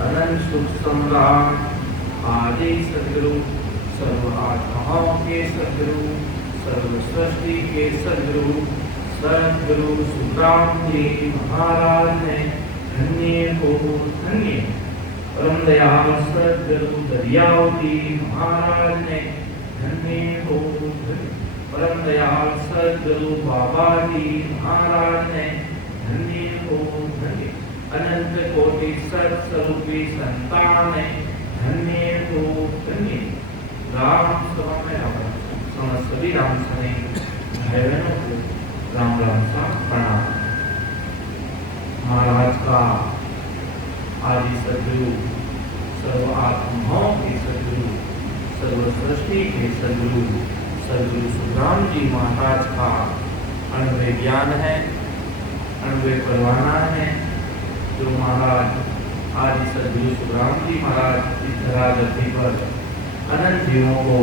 अनंत सुख सम्राट आदि सदगुरु, सर्व आत्माओं के सदगुरु, सर्व सृष्टि के सदगुरु, सदगुरु सुखराम जी महाराज ने धन्य को धन्य, परम दयाल सदगुरु दरियावती महाराज ने धन्य को धन्य, परम दयाल सदगुरु बाबा जी महाराज ने धन्य को धन्य, अनंत कोटि सत्स्वरूपी संतान ने धन्य को धन्य। राम सभा में समस्त सभी राम सने भाई बहनों को राम राम सा प्रणाम। महाराज का आदि सदगुरु, सर्व आत्माओं के सदगुरु, सर्व सृष्टि के सदगुरु, सदगुरु सुखराम जी महाराज का अनवय ज्ञान है, अनवय परवाना है, जो महाराज आदि सदगुरु सुखराम जी महाराज इस धरा धरती पर अनंत जीवों को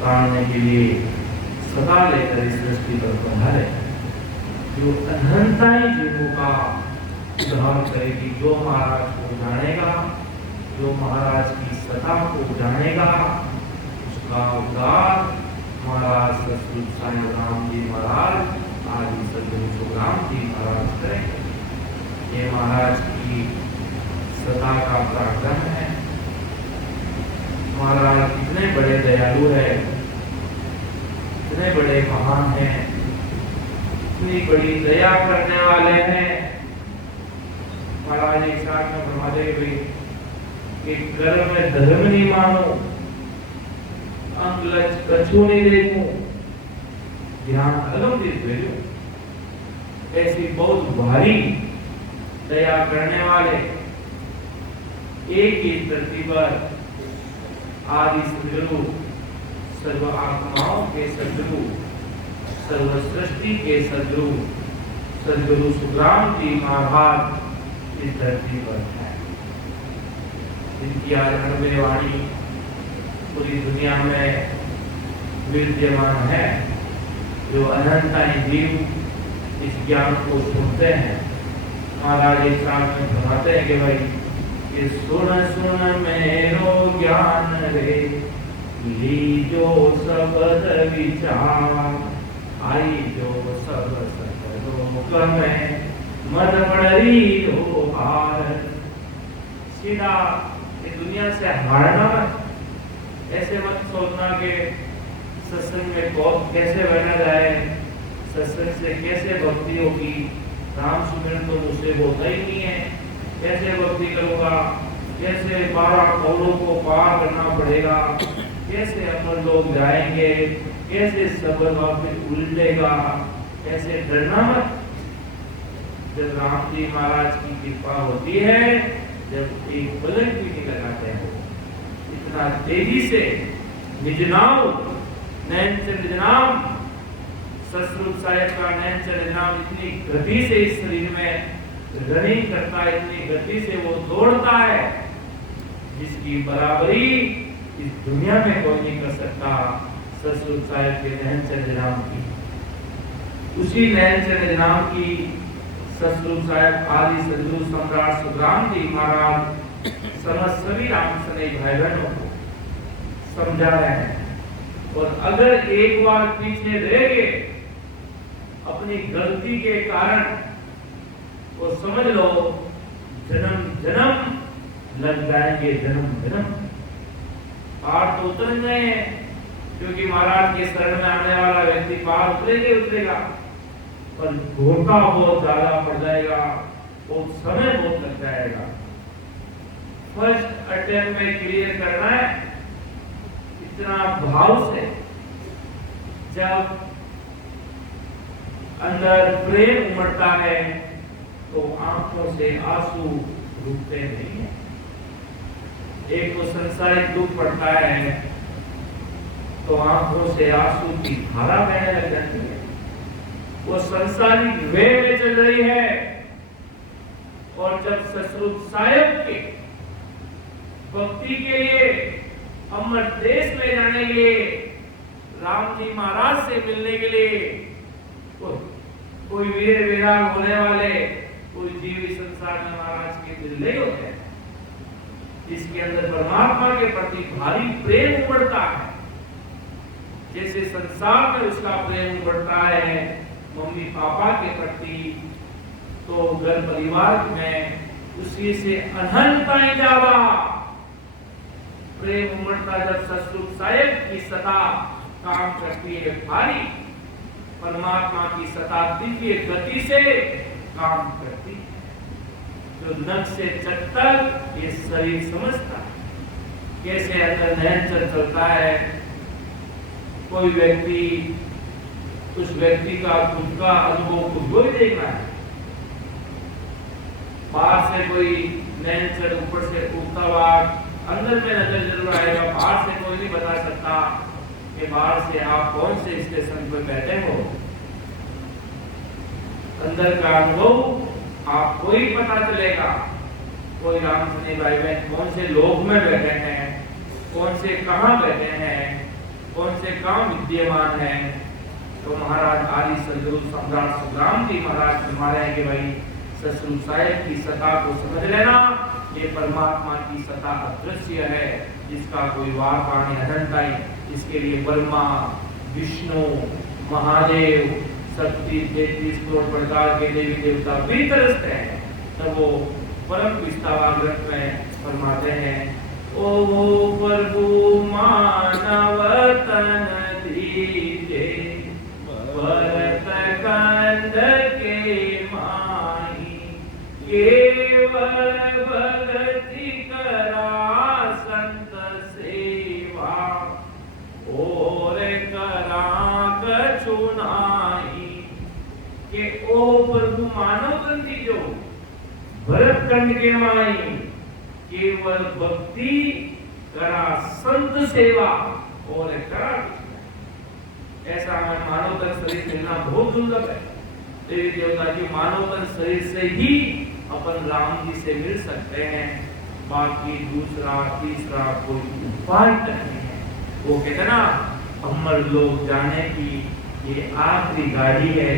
तारने के लिए सदा लेकर इस सृष्टि पर पधारे, जो अनंताई जीवों का उद्धार करेगी। जो महाराज को जानेगा, जो महाराज की सत्ता को जानेगा, उसका उद्धार महाराज सतगुरु साईं राम जी महाराज आदि सदगुरु सुखराम जी महाराज करेंगे। ये महाराज की सत्ता का पराक्रम है। महाराज इतने बड़े दयालु है, इतने बड़े महान हैं, इतनी बड़ी दया करने वाले हैं। महाराज एक साथ में फरमाते कि कर्म में धर्म नहीं मानो, अंगलच कछु नहीं देखूं, ध्यान अलम दिस भेजो। ऐसी बहुत भारी दया करने वाले एक ही धरती पर आदि सदगुरु, सर्व आत्माओं के सदगुरु, सर्व सृष्टि के सदगुरु, सदगुरु सुखराम जी महाराज इस धरती पर है, जिनकी आज अनवय वाणी पूरी दुनिया में विद्यमान है। जो अनंताई जीव इस ज्ञान को सुनते हैं, महाराज एक साथ में फरमाते हैं कि भाई कि सुन सुन मेरो ज्ञान रे, लीजो शब्द विचार, आई जो सब सतलोक में मद पड़ी हो हार। सीधा इस दुनिया से हारना मत, ऐसे मत सोचना कि सत्संग में कौन कैसे बना जाए, सत्संग से कैसे भक्ति होगी, राम सुमिरन तो मुझसे होता ही नहीं है, कैसे भक्ति करूंगा, कैसे 12 कौलों को पार करना पड़ेगा, कैसे अमर लोग जाएंगे, कैसे सबद वापस उलटेगा, ऐसे डरना मत। जब राम जी महाराज की कृपा होती है, जब एक पलक भी नहीं लगाते हैं, इतना तेजी से निज नाम नैन चंद नाम, सतगुरु साहिब का नैन चंद नाम इतनी गति से इस शरीर में रनिंग करता है, इतनी गति से वो दौड़ता है, जिसकी बराबरी इस दुनिया में कोई नहीं कर सकता सतगुरु साहिब के नैन चंद नाम की। उसी नैन चंद नाम की सतगुरु साहिब आदि सदगुरु सम्राट सुखराम जी महाराज समस्त सभी राम सने भाई बहनों को समझा रहे हैं। और अगर एक बार पीछे रह गए अपनी गलती के कारण, तो समझ लो जन्म जन्म लग जाएंगे, जन्म जन्म। पार तो उतर गए, क्योंकि महाराज के शरण में आने वाला व्यक्ति पार उतरेगा उतरेगा, पर धोखा बहुत ज्यादा पड़ जाएगा, बहुत समय बहुत लग जाएगा। फर्स्ट अटेम्प्ट में क्लियर करना है इतना भाव से। जब अंदर प्रेम उमड़ता है तो आंखों से आंसू रुकते नहीं है। एक तो संसारिक दुख पड़ता है तो आंखों से आंसू की धारा बहने लग जाती है। वो संसारिक वे में चल रही है, और जब सतगुरु साहिब के भक्ति के लिए अमर देश में जाने के लिए, राम जी महाराज से मिलने के लिए कोई वीर विराग होने वाले कोई जीव इस संसार में महाराज के मिल नहीं होते हैं। जिसके अंदर परमात्मा के प्रति भारी प्रेम उमड़ता है, जैसे संसार में उसका प्रेम उमड़ता है मम्मी पापा के प्रति, तो घर परिवार में उसी से अनंताई ज्यादा प्रेम उमड़ता जब ससुर साहेब की सत्ता काम करती है भारी, परमात्मा की सत्ता दिव्य गति से काम करती है। जो नख से चक्कर ये शरीर समझता है कैसे अंदर नयन चलता है। कोई व्यक्ति, उस व्यक्ति का खुद का अनुभव खुद को ही देखना है। बाहर से कोई नैन चढ़ ऊपर से उठता हुआ अंदर में नजर जरूर आएगा, बाहर से कोई नहीं बता सकता कि बाहर से आप कौन से स्टेशन पर बैठे हो। अंदर का अनुभव आपको ही पता चलेगा। कोई राम सुनी भाई बहन कौन से लोक में बैठे हैं, कौन से कहाँ बैठे हैं, कौन से कहाँ विद्यमान है। तो महाराज आदि सदगुरु सम्राट सुखराम जी महाराज फरमा रहे हैं कि भाई ससुर साहेब की सत्ता को समझ लेना, ये परमात्मा की सत्ता अदृश्य है, जिसका कोई वार पानी अनंत ही। इसके लिए ब्रह्मा विष्णु महादेव शक्ति 33 करोड़ प्रकार के देवी देवता भी तरसते हैं। तब वो परम विस्तार ग्रंथ में फरमाते हैं, ओ प्रभु मानव तन दीजे भरत कंद के माही, केवल भगति करा संत सेवा, और करा कछु नाहि। के ओ प्रभु मानव तन दीजो भरत कंद के माही, केवल भक्ति करा संत सेवा, और करा। ऐसा हमें मानव तन शरीर मिलना बहुत दुर्लभ है। देवी देवता की मानव तन शरीर से ही अपन राम जी से मिल सकते हैं, बाकी दूसरा तीसरा कोई उपाय नहीं है। वो कहते ना अमर लोग जाने की ये आखिरी गाड़ी है,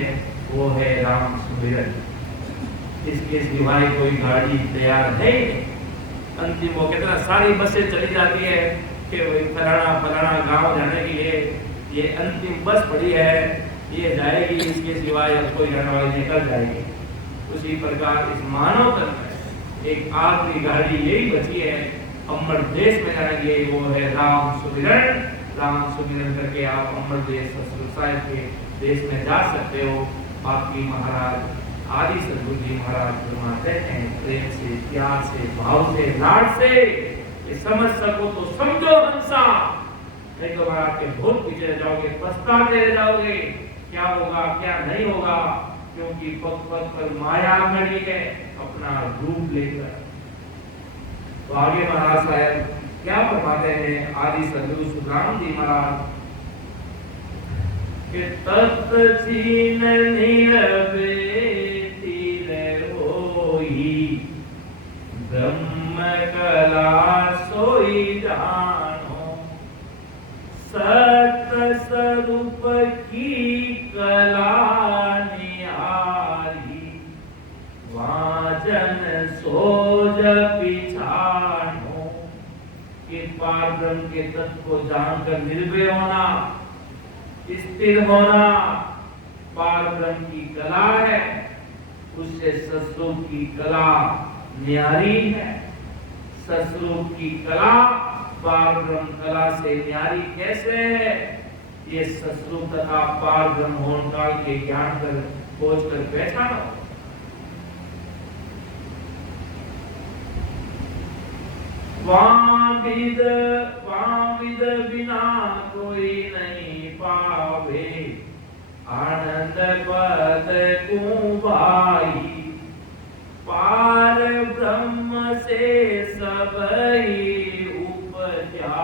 वो है राम सुमिरन। इसके सिवाय कोई गाड़ी तैयार है। अंतिम वो कहते ना सारी बसें चली जाती है कि वही फलाना फलाना गांव जाने के लिए ये अंतिम बस पड़ी है, ये जाएगी, इसके सिवाय कोई जाने वाली निकल जाएगी। उसी प्रकार इस मानव तन में एक आखिरी गाड़ी यही बची है, अमर देश में जाएंगे, वो है राम सुमिरन। राम सुमिरन करके आप अमर देश ससुर साहिब के देश में जा सकते हो। बाकी महाराज आदि सदगुरु जी महाराज फरमाते हैं, प्रेम से प्यार से भाव से लाड से ये समझ सको तो समझो हंसा, नहीं तो महाराज के बहुत पीछे रह जाओगे, पछताते रह जाओगे क्या होगा क्या नहीं होगा, क्योंकि पग पग पर माया खड़ी है अपना रूप लेकर। तो आगे महाराज साहब क्या फरमाते हैं आदि सदगुरु सुखराम जी महाराज के तत्व छीन नीरवे ब्रह्म कला सोई जानो, सत स्वरूप की कला निहारी, वाचन सोज पिछानो। कि पार ब्रह्म के तत्व को जानकर निर्भय होना, स्थिर होना पार ब्रह्म की कला है। उससे ससुर की कला न्यारी है। ससुर की कला पार ब्रह्म कला से न्यारी कैसे है, ये ससुर तथा पार ब्रह्म होन काल के ज्ञान कर खोज कर पहचानो। वामिद बिना कोई नहीं पावे, आनंद पद को भाई, पार ब्रह्म से सब ही उपजा,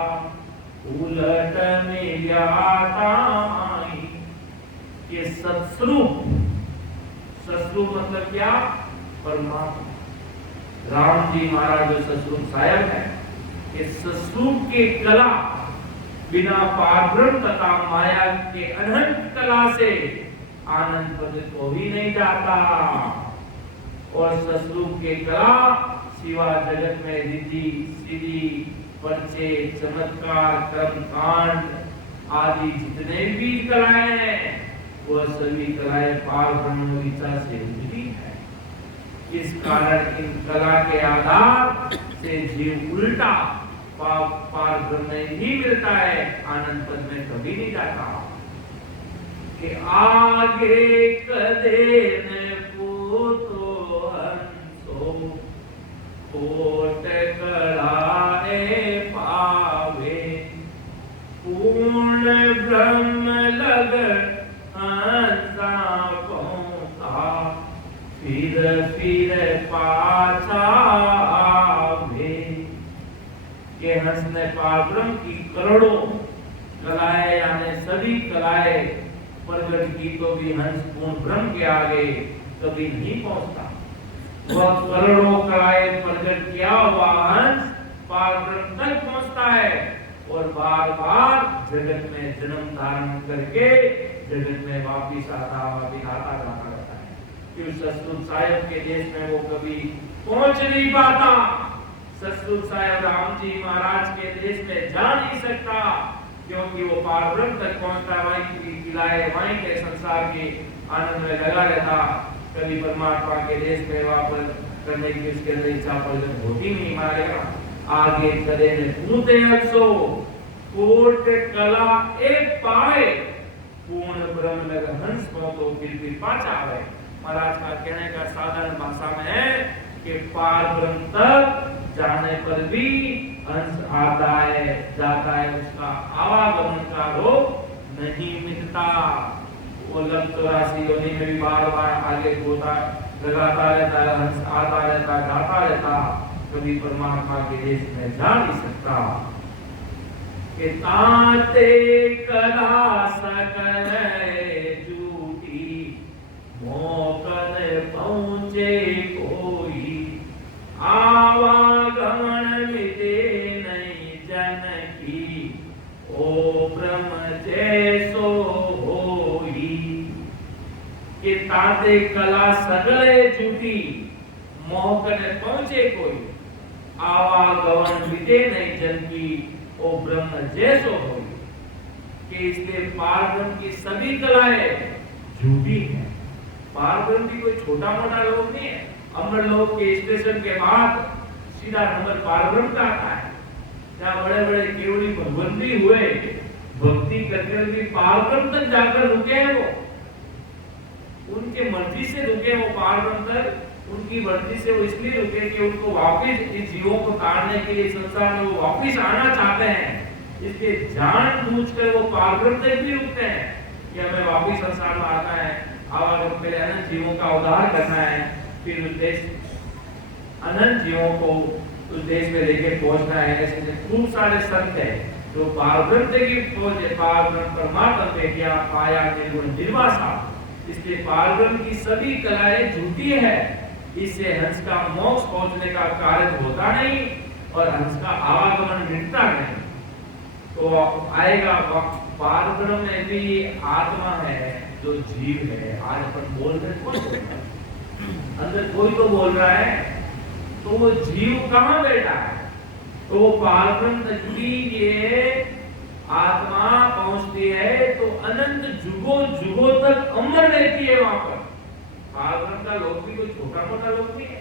उलट मिल्या ताई। ये सत्स्वरूप, सत्स्वरूप मतलब क्या, परमात्मा। राम जी महाराज जो सत्स्वरूप साहब है, ये सत्स्वरूप की कला बिना पार ब्रह्म तथा माया के अनंत कला से आनंद पद को ही नहीं जाता। और ससुर के कला शिवा जगत में रिद्धि सीधी पर्चे चमत्कार कर्मकांड आदि जितने भी कलाएं हैं वह सभी कलाएं पार ब्रह्म विचार से जुड़ी है। इस कारण इन कला के आधार से जीव उल्टा पार ब्रह्म ही मिलता है, आनंद पद में कभी नहीं जाता। कि आगे कदे न पूतो हंसो कोट कलाए पावे पूर्ण ब्रह्म लग हंसा पहुंचा फिर पाछा आवे। ये हंस ने पार ब्रह्म की करोड़ों कलाएं यानी सभी कलाएं प्रकट की तो भी हंस पूर्ण ब्रह्म के आगे कभी नहीं पहुंचता। वह करोड़ों कलाएं प्रकट किया हुआ हंस पार ब्रह्म तक पहुंचता है और बार बार जगत में जन्म धारण करके जगत में वापिस आता जाता रहता है। क्यों सतसुख साहेब के देश में वो कभी पहुंच नहीं पाता। सतसुख साहेब राम जी महाराज के देश में जा नहीं सकता क्योंकि वो पार ब्रह्म तक पहुंचता, वहीं खिलाए वहीं के संसार के आनंद में लगा रहता। कभी परमात्मा के देश में वापस करने की उसके अंदर इच्छा प्रकट होती नहीं मारेगा। आगे करे ने पूते अक्सो कोट कला एक पाए पूर्ण ब्रह्म लग हंस तो फिर पाचा आवे। महाराज का कहने का साधारण भाषा में है कि पार ब्रह्म तक जाने पर भी हंस आता है जाता है, उसका आवागमन का रोग नहीं मिटता। वो लग 84 योनि में भी बार बार आगे होता लगाता रहता है, हंस आता रहता जाता रहता, कभी परमात्मा के देश में जा नहीं सकता। कि ताते कला सकल झूठी मोकन पहुंचे कोई आवागमन मिटे नहीं जन की ओ ब्रह्म जैसो होई। कि ताते कला सगले झूठी मोकन पहुंचे कोई आवागमन मिटे नहीं जन की ओ ब्रह्म जैसो होई। कि इसलिए पार ब्रह्म की सभी कलाएं झूठी हैं। पार ब्रह्म भी कोई छोटा मोटा लोक नहीं है। अमर लोक के स्टेशन के बाद सीधा नंबर पार ब्रह्म का आता है, जहाँ बड़े बड़े केवली भगवान भी हुए, भक्ति करके भी पार ब्रह्म तक जाकर रुके हैं। वो उनके मर्जी से रुके, वो पार ब्रह्म तक उनकी मर्जी से वो इसलिए रुके कि उनको वापस इस जीवों को तारने के लिए संसार में वो वापस आना चाहते हैं। इसलिए जानबूझकर वो पार ब्रह्म तक भी रुकते हैं कि हमें वापस संसार में आना है, आवागमन पहले अनंत जीवों का उद्धार करना है, फिर उस देश अनंत जीवों को उस देश में लेके पहुंचना है। ऐसे खूब सारे संत है जो पार ब्रह्म तक ही पहुंचे, पार ब्रह्म परमात्मा पे क्या पाया निर्गुण निर्वासा। इसलिए पार ब्रह्म की सभी कलाएं झूठी है। इससे हंस का मोक्ष पहुंचने का कार्य होता नहीं और हंस का आवागमन मिटता नहीं। तो आएगा पार ब्रह्म में भी आत्मा है जो जीव है। आज अपन बोल रहे कौन अंदर कोई तो बोल रहा है, तो वो जीव कहाँ बैठा है? तो वो पार ब्रह्म तक ये आत्मा पहुंचती है तो अनंत जुगों जुगों तक अमर रहती है वहां पर। पार ब्रह्म का लोक भी कोई छोटा मोटा लोक नहीं है,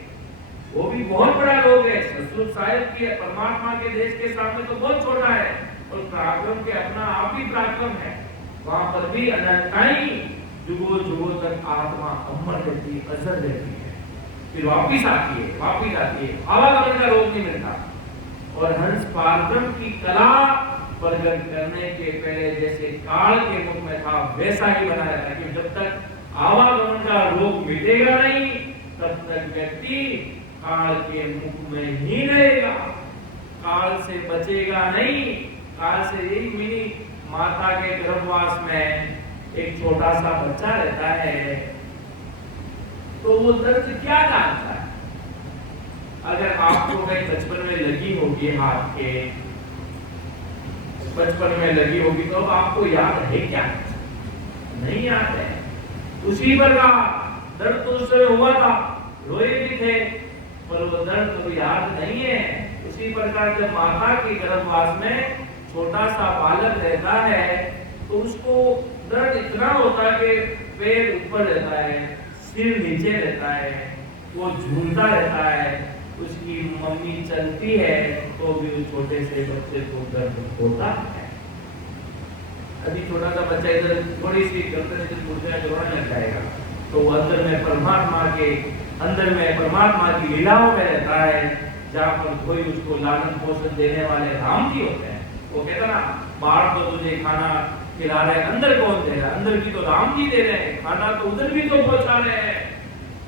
वो भी बहुत बड़ा लोक है। सतसुख साहिब की परमात्मा के देश के सामने तो बहुत छोटा है और पराक्रम के अपना आप ही पराक्रम है। वहां पर भी अनंताई जुगों जुगों तक आत्मा अमर रहती है, अजर रहती है, फिर वापिस आती है, आवागमन का रोग नहीं मिलता। और हंस पार ब्रह्म की कला प्रकट करने के पहले जैसे काल के मुख में था वैसा ही बना रहता है। कि जब तक आवागमन का रोग मिटेगा नहीं तब तक व्यक्ति काल के मुख में ही रहेगा, काल से बचेगा नहीं। काल से यही मिनी माता के गर्भवास में एक छोटा सा बच्चा रहता है तो वो दर्द क्या जानता है? अगर आपको कहीं बचपन में लगी होगी, हाथ के बचपन में लगी होगी तो आपको याद है क्या? नहीं याद है। उसी प्रकार दर्द तो उस समय हुआ था, रोए भी थे पर वो दर्द कभी याद नहीं है। उसी प्रकार जब माता के गर्भवास में छोटा सा बालक रहता है तो उसको दर्द इतना होता है कि पैर ऊपर रहता है, सिर नीचे रहता है, वो झूलता रहता है। उसकी मम्मी चलती है तो भी उस छोटे से बच्चे को दर्द होता है। अभी छोटा सा बच्चा इधर थोड़ी सी गर्दन से घुटने जोड़ने लग जाएगा तो अंदर में परमात्मा की लीलाओं में रहता है, जहाँ पर कोई उसको लालन पोषण देने वाले राम जी होते हैं। वो कहता ना, बाहर तो तुझे खाना खिला रहे, अंदर कौन दे रहा है? अंदर भी तो राम जी दे रहे हैं, खाना तो उधर भी तो पहुंचा रहे हैं।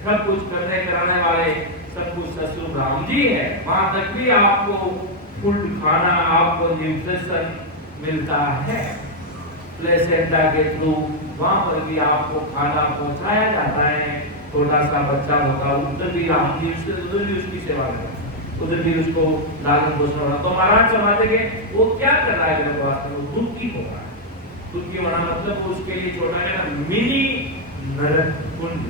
सब कुछ करने कराने वाले सब कुछ ससुर राम जी है। वहां तक भी आपको फूड खाना, आपको न्यूट्रिशन मिलता है प्लेसेंटा के थ्रू। वहां पर भी आपको खाना पहुंचाया जाता है। छोटा सा बच्चा होगा, उधर भी राम जी उधर भी उसकी सेवा करते हैं, उधर भी उसको लालन पोषण हो रहा। तो महाराज समझते कि वो क्या कर रहा है गर्भवास में? वो दुखी हो रहा है। दुखी होना मतलब उसके लिए छोटा है ना मिनी नरक कुंड।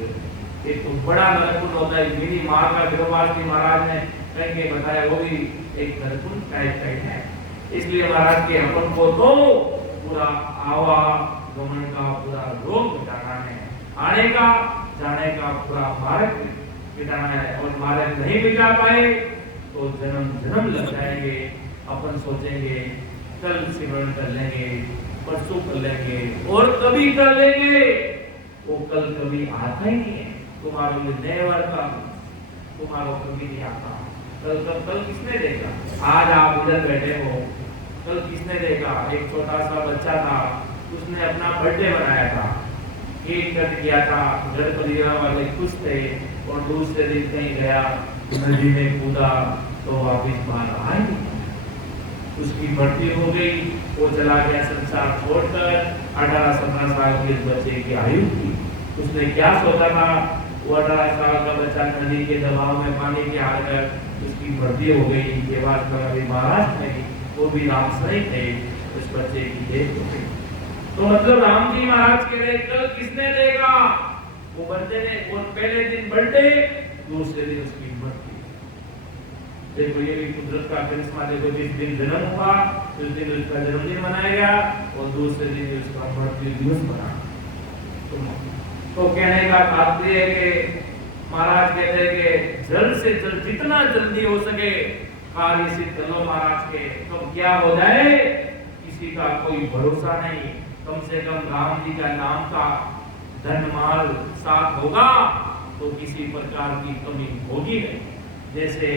एक तो बड़ा नरक कुंड होता है, मिनी माँ का गर्भवास भी महाराज ने कहीं बताया, वो भी एक नरक कुंड टाइप का है। इसलिए महाराज के अपन को तो पूरा आवागमन का पूरा रोग मिटाना है, आने का जाने का पूरा मार्ग मिटाना है। और मार्ग नहीं मिटा पाए तो जन्म जन्म लग जाएंगे। अपन सोचेंगे कल सिमरन कर लेंगे, परसों कर लेंगे और कभी कर लेंगे, वो कल कभी आता ही नहीं है। तुम्हारे लिए नेवर कम, तुम्हारा कभी नहीं आता। कल किसने देखा? आज आप इधर बैठे हो, कल किसने देखा? एक छोटा सा बच्चा था, उसने अपना बर्थडे बनाया था, केक कट किया था, घर परिवार वाले खुश थे और दूसरे दिन कहीं गया, नदी में कूदा तो वापिस बाहर आए नहीं। उसकी भर्ती हो गई, वो चला गया संसार छोड़कर। 18-17 साल की उस बच्चे की आयु थी। उसने क्या सोचा था? वो 18 साल का बच्चा नदी के दबाव में पानी के हार कर उसकी भर्ती हो गई। के बाद महाराष्ट्र में वो भी राम सही थे, उस बच्चे की डेथ हो गई। तो मतलब राम जी महाराज के लिए कल किसने देखा? वो बच्चे ने, वो पहले दिन बर्थडे, दूसरे दिन उसकी मृत्यु। देखो ये भी कुदरत का करिश्मा। देखो जिस दिन जन्म हुआ उस दिन उसका जन्मदिन मनाया गया और दूसरे दिन उसका मृत्यु दिवस मना। तो कहने का तात्पर्य है कि महाराज कहते हैं कि जल्द से जल्द जितना जल्दी हो सके कार्य सिद्ध कर लो महाराज के। तो क्या हो जाए किसी का कोई भरोसा नहीं। कम से कम राम जी का नाम का धन माल साथ होगा तो किसी प्रकार की कमी होगी नहीं। जैसे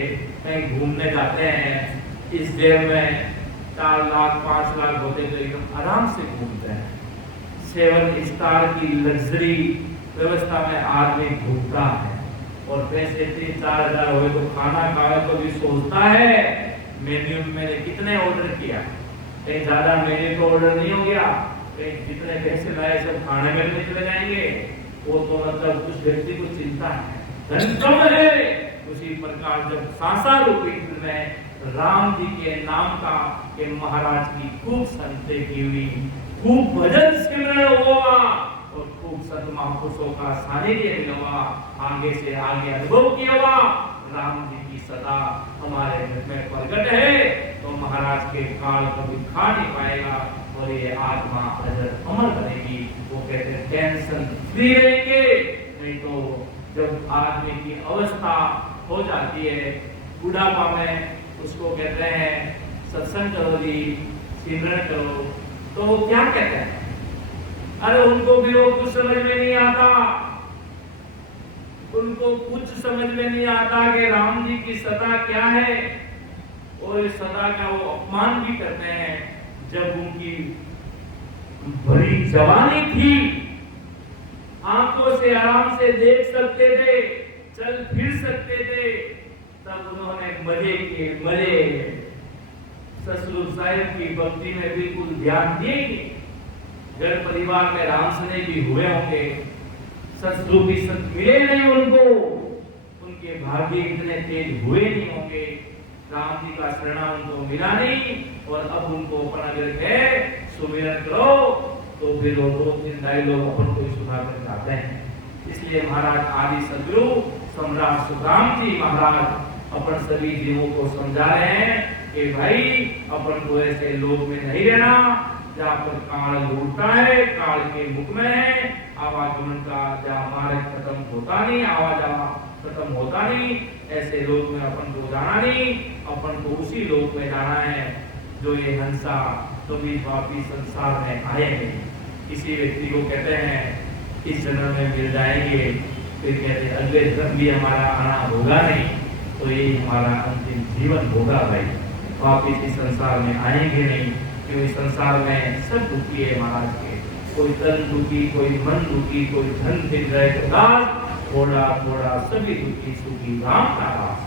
कहीं घूमने जाते हैं, इस देर में 4 लाख 5 लाख होते तो एकदम आराम से घूमते हैं। 7 स्टार की लग्जरी व्यवस्था में आदमी घूमता है और पैसे 3-4 हजार हुए तो खाना खाए तो भी सोचता है मेन्यू में मैंने कितने ऑर्डर किया। कहीं ज्यादा मेन्यू तो ऑर्डर नहीं हो गया, कहीं जितने पैसे लाए सब खाने में नहीं चले जाएंगे। वो तो मतलब उस व्यक्ति को चिंता है, धन कम है। उसी प्रकार जब सांसार रूपी में राम जी के नाम का के महाराज की खूब संते की हुई, खूब भजन सिमरन हुआ और खूब संत महापुरुषों का सानिध्य मिला, आगे से आगे अनुभव किया हुआ, राम जी की सदा हमारे घर में प्रकट है तो महाराज के काल कभी खा नहीं पाएगा और ये आत्मा अजर अमर बनेगी। वो कहते हैं टेंशन फ्री रहेंगे। नहीं तो जब आदमी की अवस्था हो जाती है बुढ़ापा में, उसको कहते हैं सत्संग करो जी, सिमरन करो, तो वो क्या कहते हैं? अरे उनको भी वो कुछ समझ में नहीं आता, उनको कुछ समझ में नहीं आता कि राम जी की सदा क्या है। और इस सदा का वो अपमान भी करते हैं। जब उनकी बड़ी जवानी थी, आंखों से आराम से देख सकते थे, चल फिर सकते थे, तब उन्होंने मजे ससुर साहिब की भक्ति में बिल्कुल ध्यान दिए। घर परिवार में राम सने भी हुए होंगे, ससुर भी सत मिले नहीं उनको, उनके भाग्य इतने तेज हुए नहीं होंगे, राम जी का शरणा उनको मिला नहीं। और अब उनको अपन अगर है सुमिरन करो तो फिर वो 2-3 डायलॉग अपन को सुना कर जाते हैं। इसलिए महाराज आदि सदगुरु सम्राट सुखराम जी महाराज अपन सभी जीवों को समझा रहे हैं कि भाई अपन को ऐसे लोक में नहीं रहना जहाँ पर काल लूटता है, काल के मुख में है, आवागमन का जहाँ मार्ग खत्म होता नहीं, आवाजाही खत्म होता नहीं, ऐसे लोक में अपन को जाना नहीं। अपन को उसी लोक में जाना है जो ये हंसा कभी वापी संसार में आएंगे। किसी व्यक्ति को कहते हैं इस जन्म में मिल जाएंगे, फिर कहते हैं अगले जन्म भी हमारा आना होगा नहीं, तो ये हमारा अंतिम जीवन होगा भाई, वापिस इस संसार में आएंगे नहीं। क्योंकि संसार में सब दुखी है महाराज के, कोई तन दुखी, कोई मन दुखी, कोई धन दिख रहे तो दास, थोड़ा थोड़ा सभी दुखी सुखी राम का दास।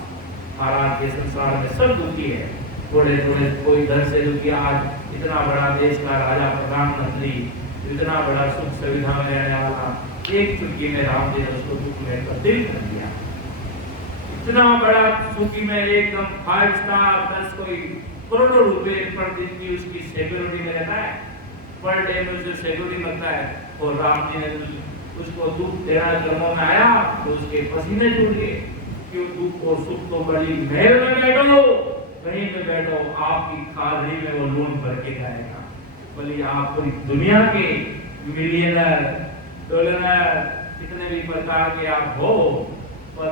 महाराज के संसार में सब दुखी है, थोड़े थोड़े कोई धन से दुखी। आज इतना बड़ा देश का राजा प्रधानमंत्री, इतना बड़ा सुख सुविधा में रहने वाला, एक चुटकी में राम जी ने उसको दुख में तब्दील कर दिया। इतना बड़ा सुखी में एकदम 5 स्टार 10 कोई करोड़ों रुपए पर दिन की उसकी सिक्योरिटी में रहता है, पर डे में जो सिक्योरिटी लगता है, और राम जी ने उसको दुख देना कर्मों में आया तो उसके पसीने छूट गए। क्यों दुख और सुख तो बड़ी महल में बैठो, कहीं पे बैठो, आपकी खाली में वो लोन भर के जाएगा। बोलिए आप पूरी दुनिया के मिलियनर डॉलर कितने भी प्रकार के आप हो, पर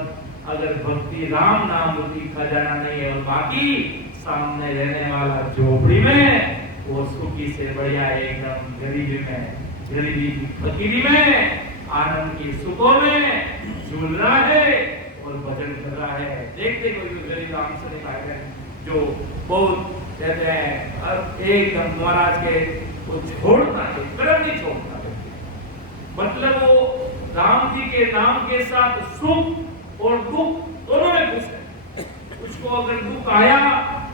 अगर भक्ति राम नाम की खजाना नहीं है और बाकी सामने रहने वाला झोपड़ी में वो सुखी से बढ़िया एकदम गरीबी में, गरीबी की फकीरी में, आनंद की सुखों में झूल रहा है और भजन कर रहा है। देखते कोई गरीब राम से निकाय है जो बहुत कहते हैं अब एकदम महाराज के वो छोड़ता है, कर्म नहीं छोड़ता, मतलब वो राम जी के नाम के साथ सुख और दुख दोनों में खुश है। उसको अगर दुख आया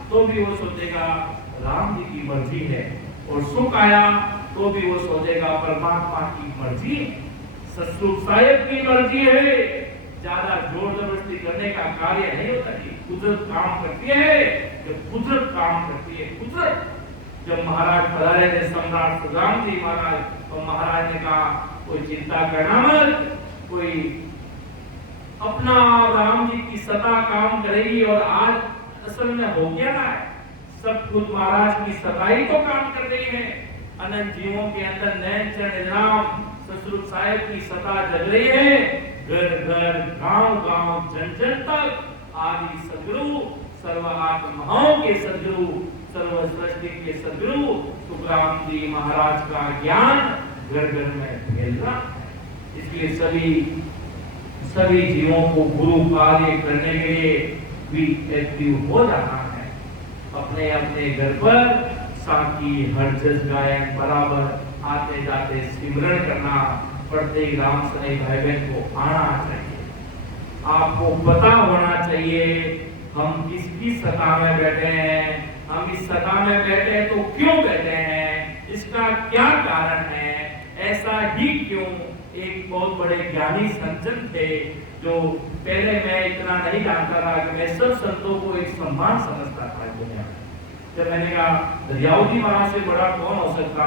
तो भी वो सोचेगा राम जी की मर्जी है, और सुख आया तो भी वो सोचेगा परमात्मा की मर्जी, ससुर साहेब की मर्जी है। ज्यादा जोर जबरदस्ती करने का कार्य नहीं होता कि कुदरत काम करती है, जब कुदरत काम करती है। कुदरत जब महाराज पधारे थे सम्राट सुखराम जी महाराज, तो महाराज ने कहा कोई चिंता करना मत, कोई अपना राम जी की सत्ता काम करेगी। और आज असल में हो गया ना, सब खुद महाराज की सत्ता ही तो काम कर रही है। अनंत जीवों के अंदर नैन चरण राम ससुर साहेब की सत्ता जग रही है, घर घर गांव गांव जन जन तक। आदि सदगुरु सर्व आत्माओं के सदगुरु, सर्व सृष्टि के सदगुरु सुखराम जी महाराज का ज्ञान घर घर में फैलना। इसलिए सभी जीवों को गुरु कार्य करने के लिए भी एक्टिव हो जाना है। अपने अपने घर पर साकी हर जस गायन बराबर आते जाते सिमरन करना, प्रत्येक राम सने भाई बहन को आना चाहिए। आपको पता होना चाहिए हम किसकी सत्ता में बैठे हैं, हम इस सत्ता में बैठे हैं तो क्यों बैठे हैं, इसका क्या कारण है, ऐसा ही क्यों। एक बहुत बड़े ज्ञानी संतन थे जो पहले मैं इतना नहीं जानता था कि मैं सब संतों को एक सम्मान समझता था दुनिया में। जब मैंने कहा दरियावती महाराज से बड़ा कौन हो सकता,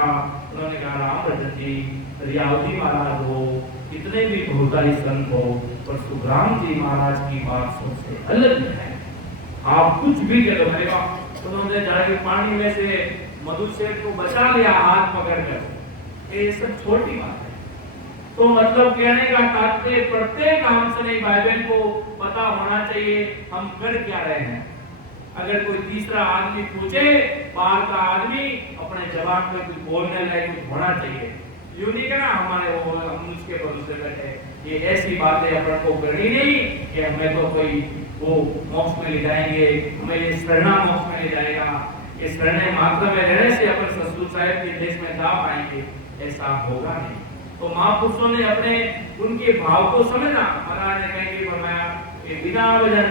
उन्होंने कहा राम रतन जी, दरियावती महाराज हो, कितने भी भूतारी संत हो, पर सुखराम जी महाराज की बात सबसे अलग है। आप कुछ भी कह दो, मैंने कहा उन्होंने जाके पानी में से मधु सेठ को बचा लिया हाथ पकड़ कर, ये सब छोटी बात है। तो मतलब कहने का तात्पर्य प्रत्येक हम सने भाई बहन को पता होना चाहिए हम कर क्या रहे हैं। अगर कोई तीसरा आदमी पूछे, बाहर का आदमी, अपने जवाब में कुछ बोलने लायक कुछ होना चाहिए। यूं नहीं कहना हमारे हम उसके भरोसे बैठे, ये ऐसी बातें अपन को करनी नहीं कि हमें तो कोई वो मोक्ष में ले जाएंगे, हमें ये शरणा मोक्ष में ले जाएगा, ये शरणे मात्र में रहने से अपन ससुर साहेब के देश में जा पाएंगे, ऐसा होगा नहीं। तो महापुरुषों ने अपने उनके भाव को समझना। महाराज ने कहेंगे फरमाया कि बिना भजन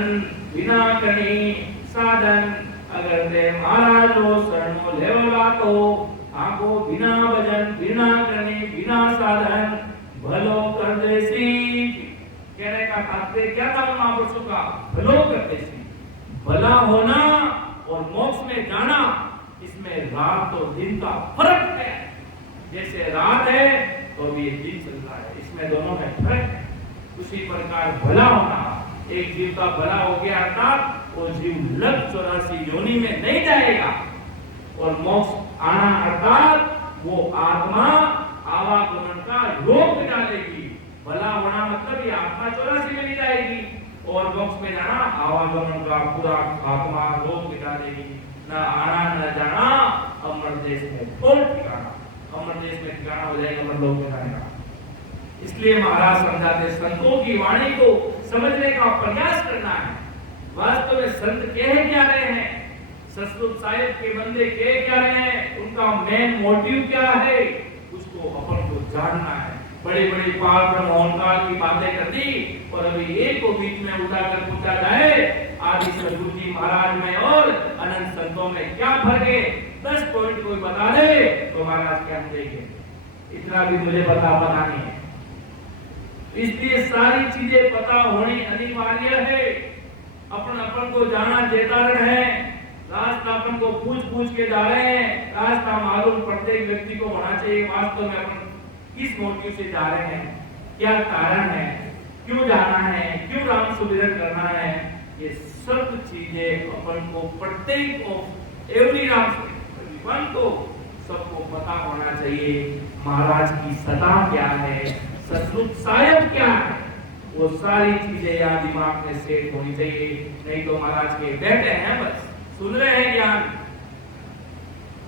बिना कहीं साधन, अगर ते महाराज रो शरणो लेवला तो आको बिना भजन बिना कहीं बिना साधन भलो कर देसी। कहने का तात्पर्य क्या था महापुरुषों का, भलो कर देसी। भला होना और मोक्ष में जाना, इसमें रात और दिन का फर्क है। जैसे रात है तो भी दिन चल रहा है, इसमें दोनों में फर्क है। उसी प्रकार भला होना एक जीव का भला हो गया अर्थात वो जीव लग 84 योनि में नहीं जाएगा। और मोक्ष आना अर्थात वो आत्मा आवागमन का रोक डालेगी। भला होना मतलब ये आत्मा 84 में नहीं जाएगी और मोक्ष में जाना आवागमन का पूरा आत्मा रोक डालेगी। न आना न जाना अमर देश में थोड़ ठिकाना, अमर देश में ठिकाना हो जाएगा अमर लोक में जाने का। इसलिए महाराज समझाते संतों की वाणी को समझने का प्रयास करना है। वास्तव में संत कह क्या रहे हैं, सतसंग साहिब के बंदे कह क्या रहे हैं, उनका मेन मोटिव क्या है, उसको अपन को जानना है। बड़ी बड़ी पावन मोहनकाल की बातें कर दी और अभी एक को बीच में उठाकर पूछा जाए आदि सदगुरु जी महाराज में और अनंत संतों में क्या फर्क है, 10 पॉइंट कोई बता दे तो महाराज क्या देंगे, इतना भी मुझे पता नहीं है। इसलिए सारी चीजें पता होनी अनिवार्य है। अपन को जाना जेतारण है। रास्ता अपन को पूछ के जा रहे हैं। रास्ता मालूम प्रत्येक व्यक्ति को होना चाहिए। वास्तव में अपन किस मोटिव से जा रहे हैं, क्या कारण है, क्यों जाना है, क्यों राम सुमिरन करना है, ये सब चीजें अपन को प्रत्येक को एवरी राम सुमिरन को सबको पता होना चाहिए। महाराज की सदा क्या है, सतसंग साहिब क्या है, वो सारी चीजें यहाँ दिमाग में सेट होनी चाहिए। नहीं तो महाराज के बैठे हैं बस सुन रहे हैं ज्ञान,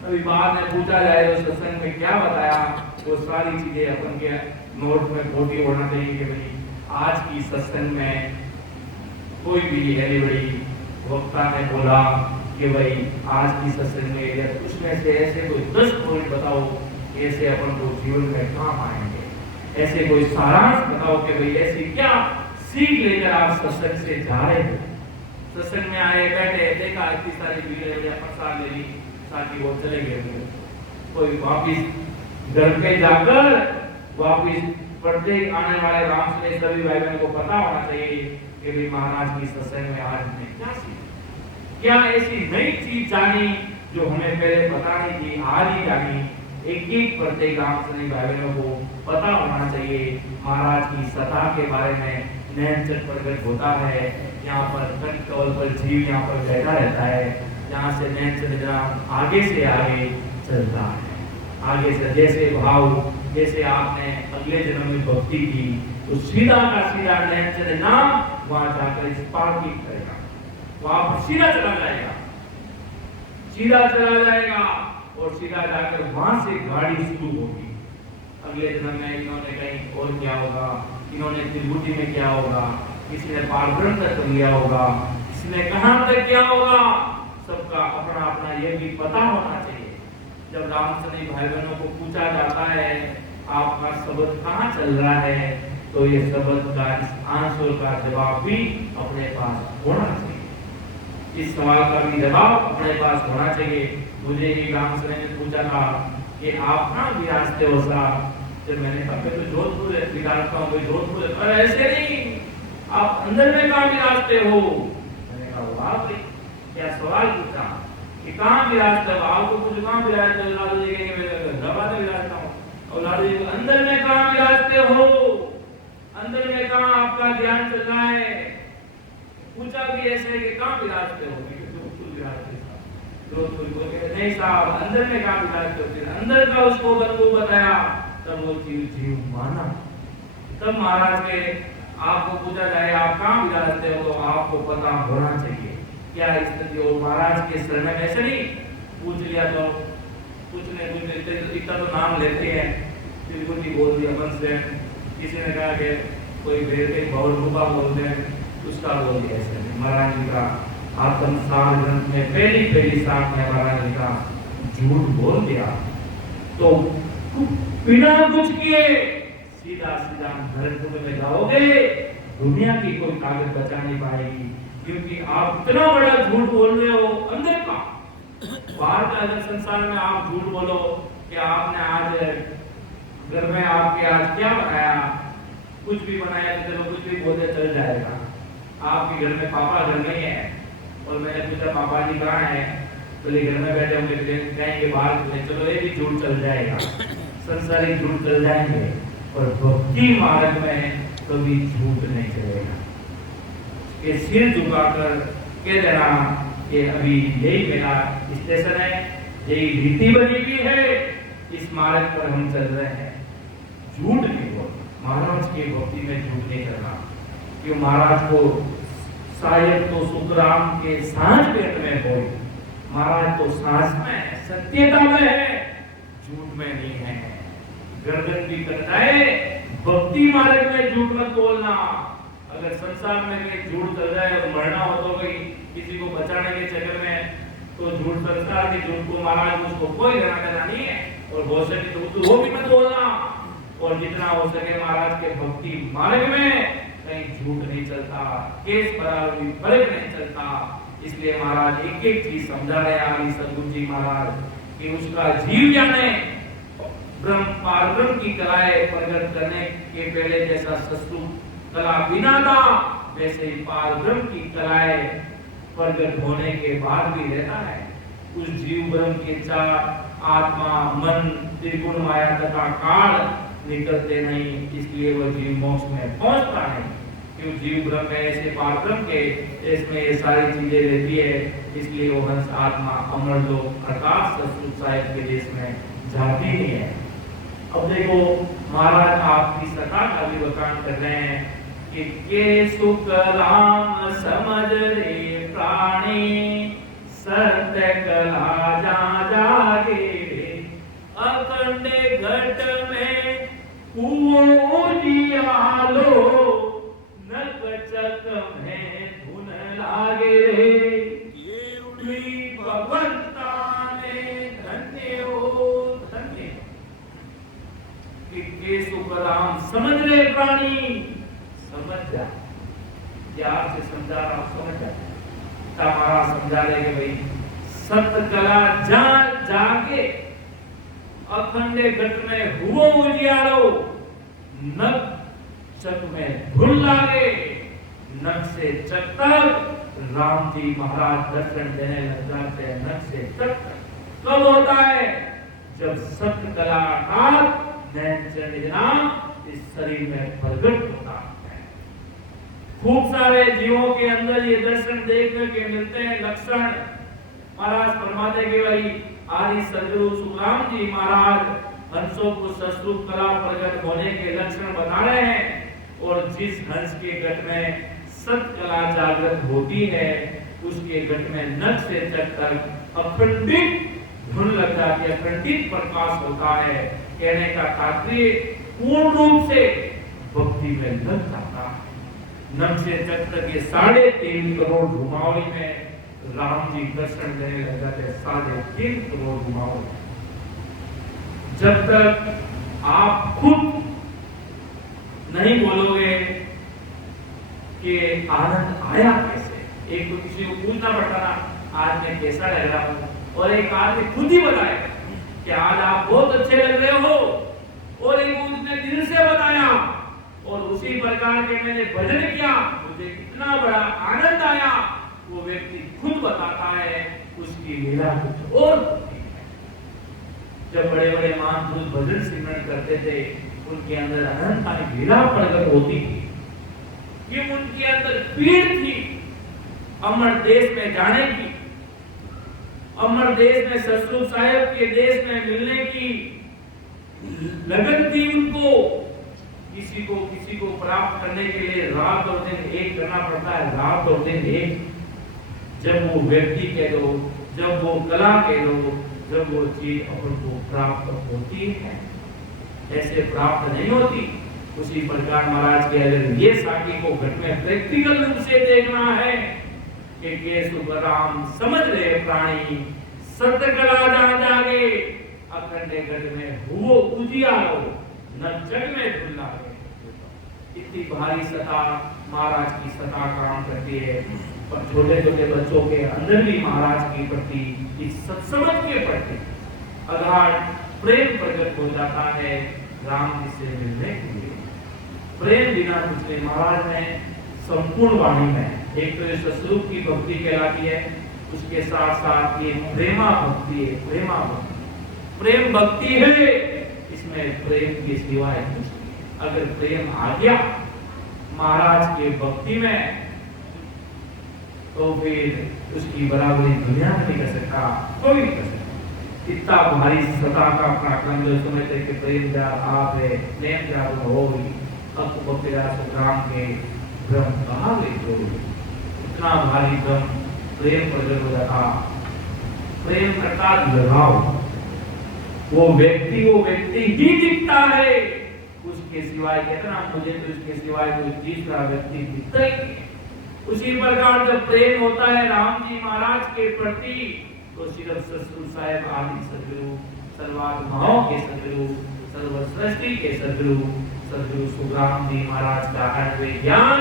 अभी बाद में पूछा जाए तो सत्संग में क्या बताया, वो सारी चीजें अपन के नोट में खोटी होना चाहिए कि भाई आज की सत्संग में कोई भी बड़ी वक्ता ने बोला कि भाई आज की सत्संग में या उसमें से ऐसे कोई 10 पॉइंट बताओ ऐसे अपन को जीवन में काम आएंगे, ऐसे कोई सारांश बताओ कि भाई ऐसी क्या सीख लेकर आप सत्संग से जा रहे हो। सत्संग में आए बैठे देखा इतनी सारी भीड़ है, प्रसाद ले ली साथी वो चले गए, कोई वापिस घर पे जाकर वापिस प्रत्येक आने वाले राम से सभी भाई बहनों को पता होना चाहिए कि भाई महाराज की सत्संग में आज हमने क्या सीखा, क्या ऐसी नई चीज जानी जो हमें पहले पता नहीं थी, आज ही जानी। एक प्रत्येक राम से भाई बहनों को पता होना चाहिए। महाराज की सत्ता के बारे में नैनचर प्रकट होता है, यहाँ पर कंठ कवल पर जीव यहाँ पर बैठा रहता है, यहाँ से नैनचर आगे से आगे चलता है, आगे से जैसे भाव जैसे आपने अगले जन्म में भक्ति की तो सीधा का सीधा नैनचर नाम वहां जाकर स्पार्किंग करेगा, वहां पर सीधा चला जाएगा, सीधा चला जाएगा और सीधा जाकर वहां से गाड़ी शुरू होगी। अगले जन्म में इन्होंने कहीं और क्या होगा, इन्होंने त्रिभुटी में क्या होगा, किसी ने पारब्रह्म तक लिया होगा, किसी ने कहां तक क्या होगा, सबका अपना अपना ये भी पता होना चाहिए। जब रामचंद्र भाई बहनों को पूछा जाता है आपका शब्द कहाँ चल रहा है, तो ये शब्द का इस आंसर का जवाब भी अपने पास होना चाहिए। इस सवाल का भी जवाब अपने पास होना चाहिए। मुझे एक रामचंद्र ने पूछा था कि आप कहाँ विराजते हो साहब, जब मैंने कहा तो जोधपुर विराजता हूँ, कोई जोधपुर, पर ऐसे नहीं, आप अंदर में कहाँ विराजते हो। मैंने कहा वाह भाई क्या सवाल पूछा कि कहाँ विराजते हो, आपको कुछ कहाँ विराजते हो, लालू जी कहेंगे मैं हैदराबाद में विराजता हूँ, और लालू जी अंदर में कहाँ विराजते हो, अंदर में कहाँ आपका ध्यान चल रहा है। पूछा भी ऐसे कि कहाँ विराजते हो, जोधपुर को नहीं साहब अंदर में कहाँ विराजते हो, अंदर का उसको बताया, तब वो जीव माना। तब महाराज के आपको पूछा जाए आप कहाँ विराजते हो, तो आपको पता होना चाहिए। क्या जो महाराज के शरण में ऐसे नहीं पूछ लिया तो कुछ इतना तो नाम लेते हैं, तिरुपति बोल दिया बंस है, किसी ने कहा कि कोई भेद के बहुत रूपा बोलते हैं, उसका बोल दिया ऐसे। महाराज जी का आत्मसार ग्रंथ में पहली साख में महाराज जी का झूठ बोल दिया तो बिना कुछ किए सीधा नरक में जाओगे, दुनिया की कोई ताकत बचा नहीं पाएगी, क्योंकि आप इतना बड़ा झूठ बोल रहे हो अंदर का। बाहर का अगर संसार में आप झूठ बोलो कि आपने आज घर में आपके आज क्या बनाया, कुछ भी बनाया तो चलो कुछ भी बोलते चल जाएगा। आपके घर में पापा घर में है और मैंने पूछा पापा जी कहाँ है, बोले घर में बैठे होंगे, कहेंगे बाहर, चलो ये भी झूठ चल जाएगा, संसारिक झूठ चल जाएंगे, और भक्ति मार्ग में कभी झूठ नहीं चलेगा। कि सिर झुकाकर कह देना कि अभी यही मेरा स्टेशन है, यही रीति बनी हुई है, इस मार्ग पर हम चल रहे हैं। झूठ नहीं बोलना, महाराज की भक्ति में झूठ नहीं करना। क्यों महाराज को शायद तो सुखराम के सांझ पेट में हो, महाराज तो सांस में सत्यता में है, झूठ में नहीं है। गर्दन भी कटाए, भक्ति मार्ग में झूठ मत बोलना। अगर संसार में कोई झूठ चल जाए और मरना हो तो कोई किसी को बचाने के चक्कर में, तो झूठ संसार के झूठ को महाराज उसको कोई लेना देना नहीं है। और हो सके तो वो भी मत बोलना। और जितना हो सके महाराज के भक्ति मार्ग में कहीं झूठ नहीं चलता, केस बराबर भी फर्क नहीं चलता। इसलिए महाराज एक एक चीज समझा रहे आदि सदगुरु जी महाराज कि उसका जीव जाने ब्रह्म पारब्रह्म की कलाएं प्रकट करने के पहले जैसा सस्तुत कला बिना था, वैसे ही पारब्रह्म की कलाएं प्रकट होने के बाद भी रहता है। उस जीव ब्रह्म के चार आत्मा मन त्रिगुण माया तथा काल निकलते नहीं, इसलिए वह जीव मोक्ष में पहुंचता है। क्यों जीव ब्रह्म में ऐसे पारब्रह्म के इसमें ये सारी चीजें रहती है, इसलिए वो हंस आत्मा अमर लोक अर्थात सतसुख साहिब के देश में जाती नहीं है। अब देखो महाराज आपकी सत्ता का भी बखान कर रहे हैं कि के सुख राम समझ रे प्राणी, सत्य कला जा जागे, अखंड घट में उजियालो, नक चक में धुन लागे रे, ये उड़ी भगवंता ने धन्य हो धन्य। के सुख राम समझ रे प्राणी, समझ जा, प्यार से समझा रहा हूं, समझ जा। हमारा समझा रहे कि भाई सत्य कला जा जागे, अखंडे घट में हुओ उजियारो, नक चक में धुल लागे। नक से चक तक राम जी महाराज दर्शन देने लग जाते हैं। नक से चक तक कब होता है? जब सत्य कला इस शरीर में प्रकट होता है। खूब सारे जीवों के अंदर ये दर्शन देखने के मिलते हैं लक्षण। महाराज फरमाते कि भाई आदि सदगुरु सुखराम जी महाराज हंसों को सस्तुत कला प्रकट होने के लक्षण बता रहे हैं। और जिस हंस के घट में सत कला जागृत होती है, उसके घट में नख से चक तक अखंडित धुन लग जाती है, अखंडित प्रकाश होता है। कहने का तात्पर्य पूर्ण रूप से भक्ति में लग जाता है। नख से चक तक ये 3.5 करोड़ घुमावली में राम जी दर्शन देने लग जाते हैं। 3.5 करोड़ घुमावली। जब तक आप खुद नहीं बोलोगे कि आनंद आया कैसे, एक तो किसी को पूछना पड़ता ना आज मैं कैसा लग रहा हूं, और एक आदमी खुद ही बताए कि आज आप बहुत अच्छे लग रहे हो, और एक उसने दिल से बताया और उसी प्रकार के मैंने भजन किया, मुझे कितना बड़ा आनंद आया। वो व्यक्ति खुद बताता है, उसकी लीला कुछ और होती है। जब बड़े बड़े महापुरुष भजन सिमरन करते थे, उनके अंदर अनंत लीला प्रकट होती थी कि उनके अंदर पीड़ थी अमर देश में जाने की, अमर देश में सतसुख साहिब के देश में मिलने की लगन थी उनको। किसी को प्राप्त करने के लिए रात और दिन एक करना पड़ता है, रात और दिन एक। जब वो व्यक्ति कह दो, जब वो कला कह दो, जब वो चीज अपन को प्राप्त होती है, ऐसे प्राप्त नहीं होती। उसी प्रकार महाराज के अगर ये साखी को घट में प्रैक्टिकल रूप से देखना है कि सुख राम समझ रहे प्राणी, सत्य कला जा जागे, अखंडे घट में हुओ उजियारो, न जग में धुल लागे। इतनी भारी सता महाराज की सता काम करती है। और छोटे छोटे बच्चों के अंदर भी महाराज की प्रति इस सत्समझ के प्रति अगाध प्रेम प्रकट हो जाता है। राम जी से मिलने के लिए प्रेम बिना कुछ नहीं। महाराज ने संपूर्ण वाणी में एक तो सतसुख की भक्ति कहलाती है, उसके साथ साथ ये प्रेमा भक्ति है। प्रेमा भक्ति प्रेम भक्ति है, इसमें प्रेम के सिवाय कुछ नहीं। अगर प्रेम आ गया महाराज के भक्ति में, तो फिर उसकी बराबरी दुनिया में नहीं कर सकता, कोई नहीं कर सकता। इतना भारी सता का पराक्रम जो समझते कि प्रेम जा आप है, प्रेम जा हो अब तेरा सुग्राम के ब्रह्म कहाँ गए तो इतना भारी ब्रह्म प्रेम प्रकट हो जाता। प्रेम करता लगाओ, वो व्यक्ति ही दिखता है, उसके सिवाय कहते ना मुझे तो इसके सिवाय कोई तीसरा व्यक्ति दिखता ही नहीं। उसी प्रकार जब प्रेम होता है राम जी महाराज के प्रति तो सिर्फ ससुर साहेब आदि सदगुरु सर्वात्माओं के सदगुरु सर्व सृष्टि के सदगुरु सुग्राम जी महाराज का अनन्य ज्ञान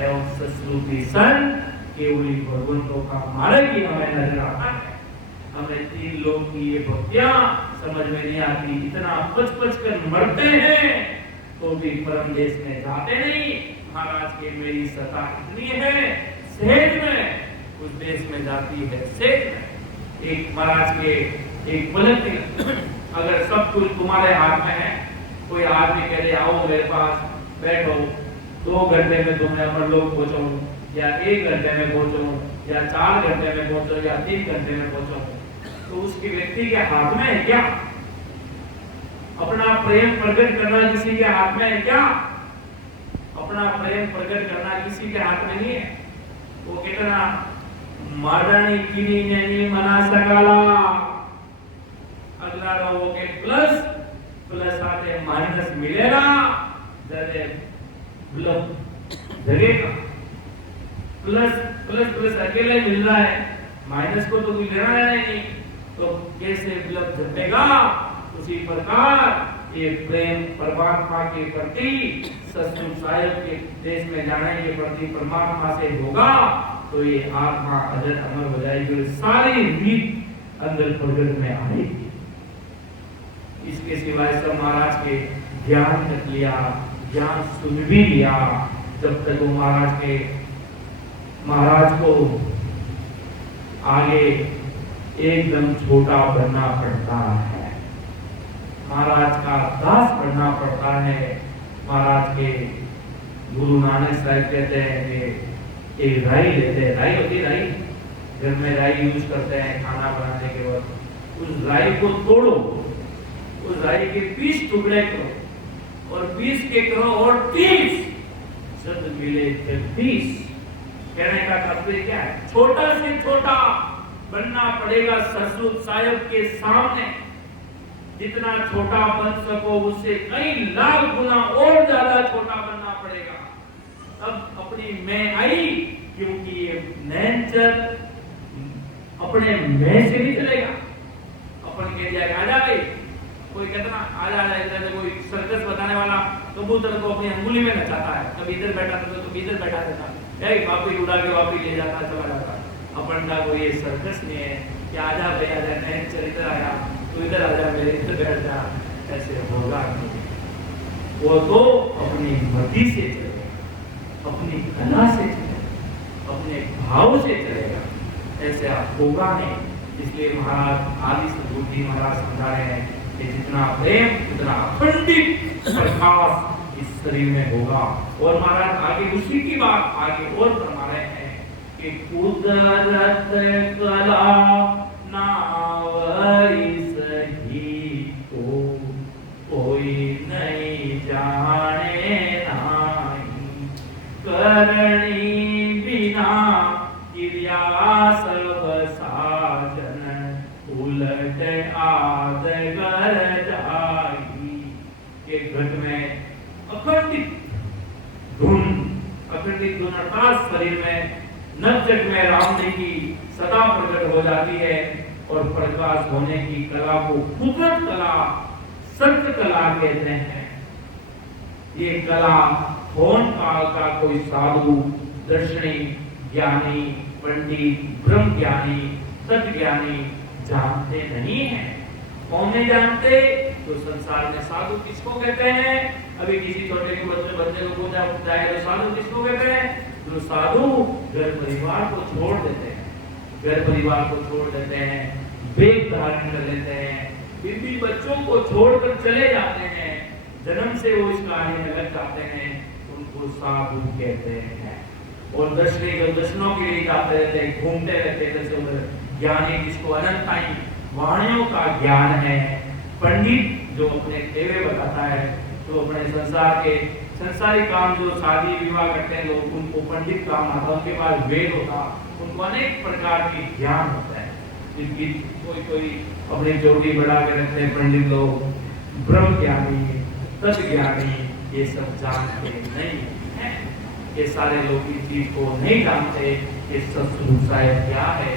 एवं सस्वरूपी सन केवली भगवंतों का मार्ग ही हमें नजर आता है। हमें तीन लोग की ये भक्तियां समझ में नहीं आती, इतना पच कर मरते हैं तो भी परम देश में जाते नहीं। महाराज के मेरी सत्ता इतनी है सेठ में, उस देश में जाती है सेठ में। एक महाराज के एक पलक अगर सब कुछ तुम्हारे हाथ में है, कोई आदमी कह दे आओ मेरे पास बैठो 2 घंटे में तुम्हें अमरलोक पहुंचो या 1 घंटे में पहुंचो या 4 घंटे में पहुंचो या 3 घंटे में पहुंचो, तो उसकी व्यक्ति के हाथ में है क्या? अपना प्रेम प्रकट करना किसी के हाथ में है क्या? अपना प्रेम प्रकट करना किसी के हाथ में नहीं है। वो कितना मारणी किनी नहीं मना सकाला, अगला लोगों के प्लस आते माइनस मिलेगा, जरे जगेगा। प्लस अकेले मिल रहा है, माइनस को तो कोई लेना नहीं, तो कैसे ब्लब झपेगा? उसी प्रकार ये प्रेम परमात्मा के प्रति सत्संग साहिब के देश में जाने के प्रति परमात्मा से होगा तो ये आत्मा अजर अमर हो जाएगी और सारी रीत अंदर प्रगट में आएगी। इसके सिवाय सब महाराज के ज्ञान तक लिया, ज्ञान सुन भी लिया, जब तक वो महाराज को आगे एकदम छोटा बनना पड़ता है, महाराज का दास बनना पड़ता है। महाराज के गुरु नानक साहब कहते हैं कि एक राई लेते हैं, राई होती है राई, घर में राई यूज करते हैं खाना बनाने के वक्त, उस राई को तोड़ो, उस राई के 20 टुकड़े करो और 20 के करो और 30 शब्द मिले 36। कहने का तात्पर्य क्या है? छोटा से छोटा बनना पड़ेगा ससुर साहिब के सामने, जितना छोटा बन सको उससे कई लाख गुना और ज्यादा छोटा बनना पड़ेगा। तब अपनी मैं आई, क्योंकि ये नेचर अपने मैं से नहीं चलेगा। अपन कह जाएगा आजा भाई, कोई कहता ना आजा इधर, कोई सर्कस बताने वाला कबूतर को अपनी अंगुली में नचाता है, कभी इधर बैठा था तो इधर बैठा था, वापी उड़ा के वापी ले जाता चला जाता। अपन का कोई ये सर्कस नहीं है कि आजा भाई आजा, नेचर इधर आया तो इधर आजा, मेरे इधर बैठ जा, ऐसे होगा नहीं। वो तो अपनी मर्जी से चलेगा, अपनी कला से चलेगा, अपने भाव से चलेगा, ऐसे आप होगा नहीं। इसलिए महाराज आदि सद्गुरु महाराज समझा रहे हैं कि जितना प्रेम उतना अखंडित प्रकाश इस शरीर में होगा। और महाराज आगे उसी की बात आगे और फरमा रहे हैं कि कुदरत कला नावई सही को कोई नहीं जाने नाही, करणी बिना क्रिया सब साजन उलट आद कर जाई। के घट में अखंडित धुन अर्थात शरीर में नवजग में राम जी की सदा प्रकट हो जाती है और प्रकाश होने की कला को कुदरत कला, सत्य कला कहते हैं। ये कला कौन काल का कोई साधु, दर्शनी, ज्ञानी, पंडित, ब्रह्म ज्ञानी, सत्य ज्ञानी जानते नहीं है। कौन नहीं जानते? तो संसार में साधु किसको कहते हैं? अभी किसी छोटे के बच्चे को पूछा जाए तो साधु किसको कहते हैं? जो साधु घर परिवार को छोड़ देते हैं, घर परिवार को छोड़ देते हैं, वेद धारण कर लेते हैं, बीवी बच्चों को छोड़कर चले जाते हैं, जन्म से वो इस कार्य में लग जाते हैं, उनको साधु कहते हैं। और दर्शनों के लिए जाते रहते, घूमते रहते जैसे उधर। ज्ञानी जिसको अनंताई वाणियों का ज्ञान है, पंडित जो अपने देवे बताता है, तो अपने संसारी काम जो शादी विवाह करते हैं लोग, उनको पंडित काम आता, उनके पास वेद होता, उनको अनेक प्रकार की ज्ञान होता है। जिनकी कोई अपनी जोड़ी बढ़ा के रखते हैं पंडित लोग, ब्रह्म ज्ञानी, तत्व ज्ञानी, ये सब जानते नहीं है। ये सारे लोग इस चीज को नहीं जानते कि सतगुरु साहिब क्या है,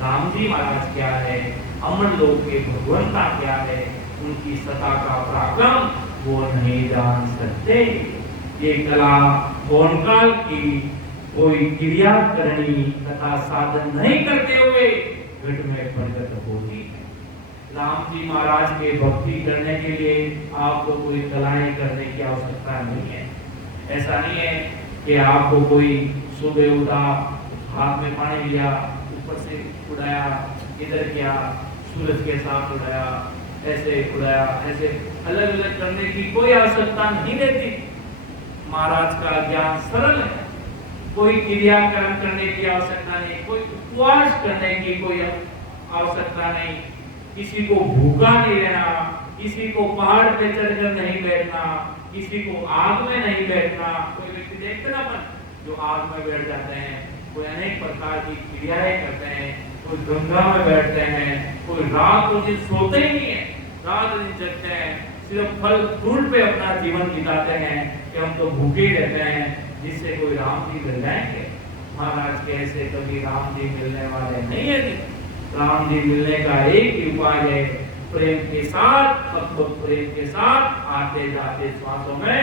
राम जी महाराज क्या है, अमर लोक के भगवंता क्या है, उनकी सत्ता का पराक्रम वो नहीं जान सकते। ये कला काल की कोई क्रिया करनी तथा साधन नहीं करते हुए घट में प्रकट होती है। राम जी महाराज के भक्ति करने के लिए आपको कोई कलाएं करने की आवश्यकता नहीं है। ऐसा नहीं है कि आपको कोई सुबह उठा, हाथ में पानी लिया, ऊपर से उड़ाया, इधर किया, सूरज के साथ उड़ाया, ऐसे उड़ाया, ऐसे अलग अलग करने की कोई आवश्यकता नहीं रहती। महाराज का ज्ञान सरल है, कोई क्रियाक्रम करने की आवश्यकता नहीं, कोई उपवास करने की कोई आवश्यकता नहीं, किसी को भूखा नहीं रहना, किसी को पहाड़ पे चढ़कर नहीं बैठना, किसी को आग में नहीं बैठना। कोई व्यक्ति देखते ना अपन जो आग में बैठ जाते हैं, कोई अनेक प्रकार की क्रियाएं करते हैं, कोई गंगा में बैठते हैं, कोई रात को दिन सोते ही नहीं है, रात दिन जगते हैं, सिर्फ फल फ्रूट पे अपना जीवन बिताते हैं कि हम तो भूखे ही रहते हैं, जिससे कोई राम जी मिल जाएंगे। महाराज कैसे कभी राम जी मिलने वाले नहीं है। राम जी मिलने का एक ही उपाय है, प्रेम के साथ, भक्त प्रेम के साथ आते जाते श्वासों में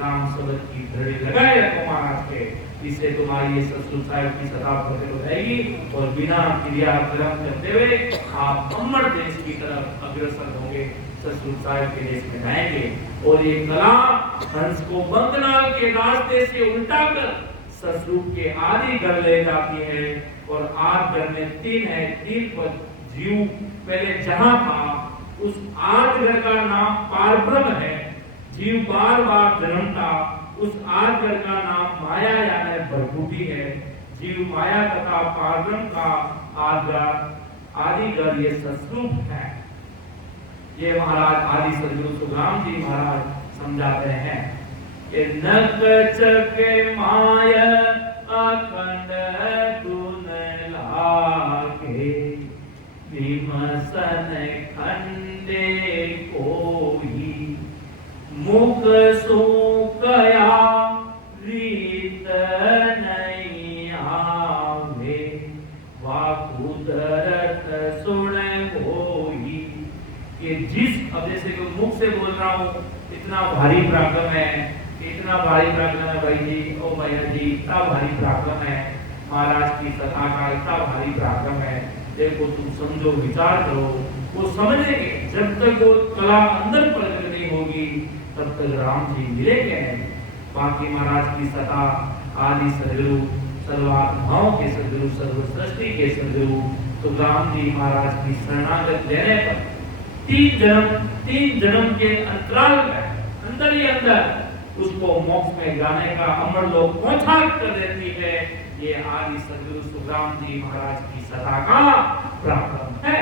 राम शब्द की घड़ी लगाए रखो महाराज के, इससे तुम्हारी ये सतगुरु साहिब की सदा प्रकट हो जाएगी और बिना क्रियाक्रम करते हुए आप अमर देश की तरफ अग्रसर होंगे, सतगुरु साहिब के देश में जाएंगे। और ये कला हंस को बंदनाल के रास्ते से उल्टा कर सतगुरु के आदि घर ले जाती है। और आद घर में तीन है, तीन पर जीव पहले जहां था, उस आद घर का नाम पारब्रह्म है। जीव बार बार जन्मता, उस आद घर का नाम माया यानी भरभूति है। जीव माया तथा पारब्रह्म का आदि घर ये सतस्वरूप है। ये महाराज आदि सदगुरु सुखराम जी महाराज समझाते हैं कि नक चके माया अखंड गुण लागे, विमसन खंडे कोई, मुख सुकया रीत नहीं आवे, वाकुदरत सुन होई। कि जिस, अब जैसे कि मुख से बोल रहा हूँ, इतना भारी पराक्रम है, इतना भारी पराक्रम है भाई जी, ओ भैया जी, इतना भारी पराक्रम है महाराज की कथा का, इतना भारी पराक्रम है। देखो तुम समझो, विचार करो, वो समझेंगे। जब तक वो कला अंदर प्रकट नहीं होगी तब तक राम जी मिलेंगे नहीं। बाकी महाराज की सता आदि सदगुरु, सर्वात्माओं के सदगुरु, सर्व सृष्टि के सदगुरु सुखराम जी महाराज की शरणागत लेने पर तीन जन्म के अंतराल में अंदर ही अंदर उसको मोक्ष में जाने का अमर लोक पहुंचा कर देती है। ये आदि सदगुरु सुखराम जी महाराज की सदा का प्राप्त है।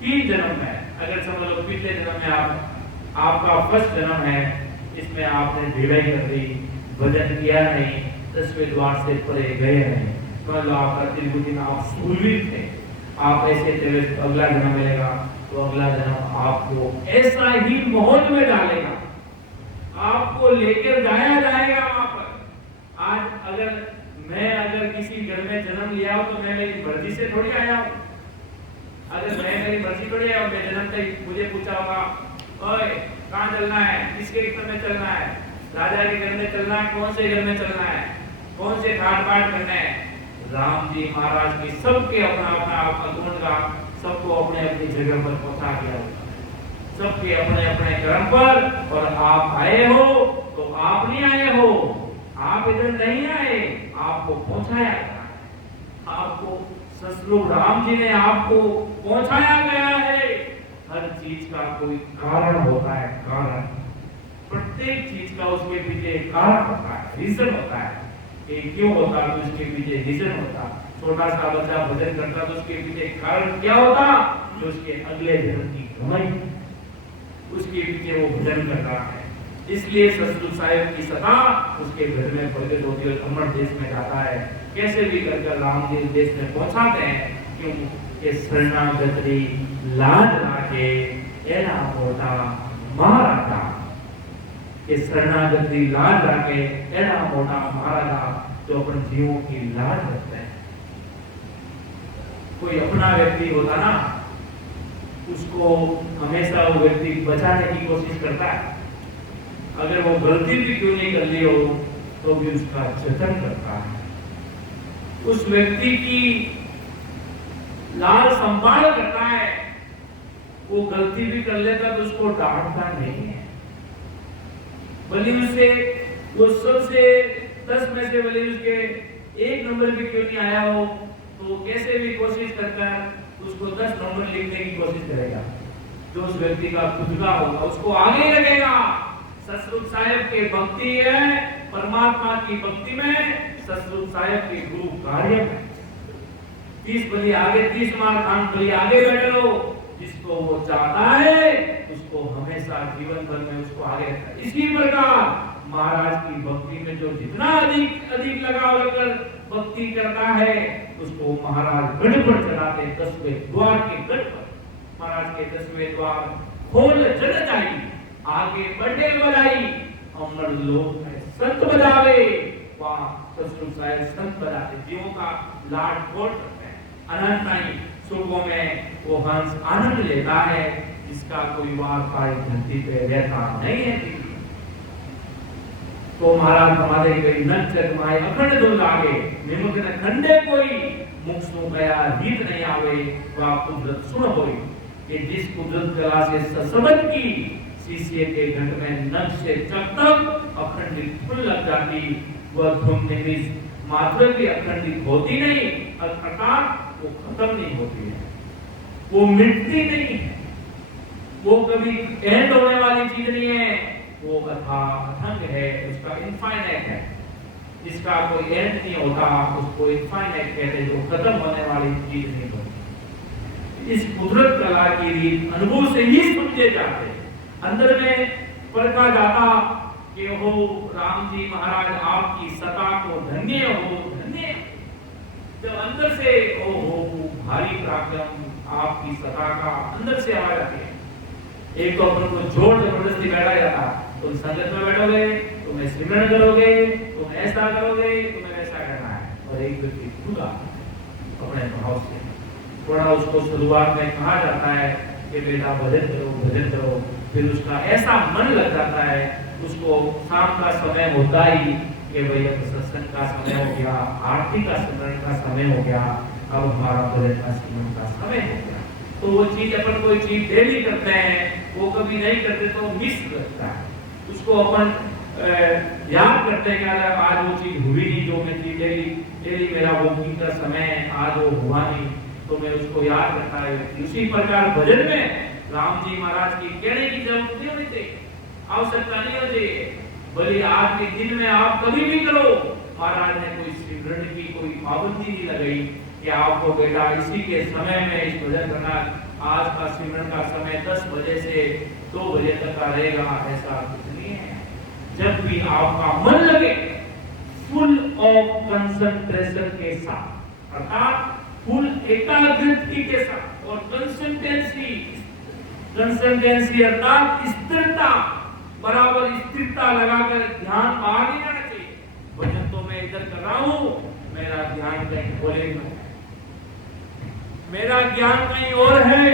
3 जन्म में, अगर समझ लो पिछले जन्म में आपका फर्स्ट जन्म है, इसमें आपने ढिलाई कर दी, भजन किया नहीं, 10वें द्वार से परे गए नहीं, समझ लो आपका त्रिभुवन, आप सूरवीर थे, आप ऐसे थे, अगला जन्म मिलेगा तो अगला जन्म आपको ऐसा ही माहौल में डालेगा, आपको लेकर जाया जाएगा वहां पर। आज अगर किसी घर में जन्म लिया हो तो मैं मेरी मर्जी से थोड़ी आया हूं। अगर मैं मेरी मर्जी थोड़ी आया हूं, मैं जन्म तक मुझे पूछा होगा, ओए कहां चलना है, किसके घर में चलना है, राजा के घर में चलना है, कौन से घर में चलना है, कौन से घाट पाट करना है। राम जी महाराज की सबके अपना अपना गुण का, सबको अपने अपनी जगह पर पहुंचा दिया, सबके अपने अपने कर्म पर। और आप आए हो तो आप नहीं आए हो, आप इधर नहीं आए, आपको पहुंचाया गया, आपको सतगुरु राम जी ने आपको पहुंचाया गया है। हर चीज का कोई कारण होता है, कारण, प्रत्येक चीज का उसके पीछे कारण होता है, रीजन होता है। कि क्यों होता, तो इसके पीछे रीजन होता। छोटा सा बच्चा भजन करता तो उसके पीछे कारण क्या होता, जो उसके अगले जन्म की कमाई, उसके पीछे वो भजन कर रहा है। इसलिए सतगुरु साहिब की सदा उसके घर में प्रकट होती है और अमर देश में जाता है। कैसे भी करके राम जी देश में पहुंचाते हैं, क्यों कि शरणागति लाज राखे एना मोटा महाराजा, कि शरणागति लाज राखे एना मोटा महाराजा, जो अपन जीवों की लाज रखते हैं। कोई अपना व्यक्ति होता ना, उसको हमेशा वो व्यक्ति बचाने की कोशिश करता है, अगर वो गलती भी क्यों नहीं कर ली हो तो भी उसका जतन करता है, उस व्यक्ति की लाल संभाल करता है। वो गलती भी कर लेता तो उसको डांटता नहीं है, भले उसे वो सबसे 10 में से भले उसके 1 नंबर भी क्यों नहीं आया हो, तो कैसे भी कोशिश कर उसको 10 नंबर लिखने की कोशिश करेगा। जो उस व्यक्ति का खुद का होगा उसको आगे लगेगा। सतगुरु साहिब के भक्ति है, परमात्मा की भक्ति में, सतगुरु साहिब के गुरु कार्य में 30 बली आगे 30 मार खान बली आगे बैठे रहो। जिसको वो चाहता है उसको हमेशा जीवन भर में उसको आगे रखता है। इसी प्रकार महाराज की भक्ति में जो जितना अधिक लगाव रखकर भक्ति करता है, उसको महाराज गढ़ पर चलाते, 10वें द्वार के गढ़ पर। महाराज के 10वें द्वार खोल जन जाई, आगे बढ़े बलाई, अमर लोक में संत बजावे। वहाँ सतगुरु साहिब संत बजाते, जीवों का लाड खोल करते हैं। अनंत नहीं सुर्गों में वो हंस आनंद लेता है, जिसका कोई वार पाई धरती पे रहता नहीं है। तो महाराज हमारे गई नच जगमाए अखंड धुन लागे, निमुख न खंडे कोई, मुख सु गया रीत नहीं आवे, वह कुदरत सुन होई। कि जिस कुदरत कला से ससबत की, शीशे के घट में नख से चकचक अखंडित फूल लग जाती, वह धुन निमिष मात्र की अखंडित होती नहीं, अर्थात वो खत्म नहीं होती है, वो मिटती नहीं है, वो कभी एंड होने वाली चीज नहीं है, वो अथांग है, उसका इनफाइनाइट है, जिसका कोई एंड नहीं होता, उसको इनफाइनाइट कहते हैं, जो खत्म होने वाली चीज नहीं होती। इस कुदरत कला की रीत अनुभव से ही समझे जाते, अंदर में परखा जाता कि हो राम जी महाराज आपकी सता को धन्य हो, धन्य। जब अंदर से ओ हो भारी पराक्रम आपकी सता का अंदर से आ जाते हैं। एक तो अपन को जोर जबरदस्ती बैठा जाता, तुम संगत में बैठोगे, तुम्हें सिमरन करोगे, तुम ऐसा करोगे, तुम्हें ऐसा करना है। और एक व्यक्ति खुदा अपने भाव से थोड़ा उसको शुरुआत में कहा जाता है कि बेटा भजन करो, भजन करो, फिर उसका ऐसा मन लग जाता है, उसको शाम का समय होता ही कि भाई अब सत्संग का समय हो गया, आरती का सिमरन का समय हो गया, अब हमारा भजन का सिमरन का समय हो गया। तो वो चीज अपन कोई चीज डेली करते हैं, वो कभी नहीं करते तो मिस लगता है, उसको अपन याद करते हैं कि आज वो चीज हुई नहीं, जो मैं चीज डेली मेरा वॉकिंग का समय है, आज वो हुआ नहीं, तो मैं उसको याद करता है। उसी प्रकार भजन में राम जी महाराज की कहने की जरूरत नहीं होनी चाहिए, आवश्यकता नहीं होनी चाहिए, भले आज के दिन में आप कभी भी करो। महाराज ने कोई सिमरन की कोई पाबंदी नहीं लगाई कि आपको बेटा इसी के समय में इस भजन करना, आज का सिमरन का समय 10 बजे से 2 बजे तक का रहेगा, ऐसा कुछ नहीं है। जब भी आपका मन लगे फुल ऑफ कंसंट्रेशन के साथ, अर्थात फुल एकाग्रता के साथ, और कंसंटेंसी अर्थात स्थिरता, बराबर स्थिरता लगाकर ध्यान बाहर नहीं जाना चाहिए। भजन तो मैं इधर कर रहा हूं, मेरा ध्यान कहीं बोले में, मेरा ज्ञान कहीं और है,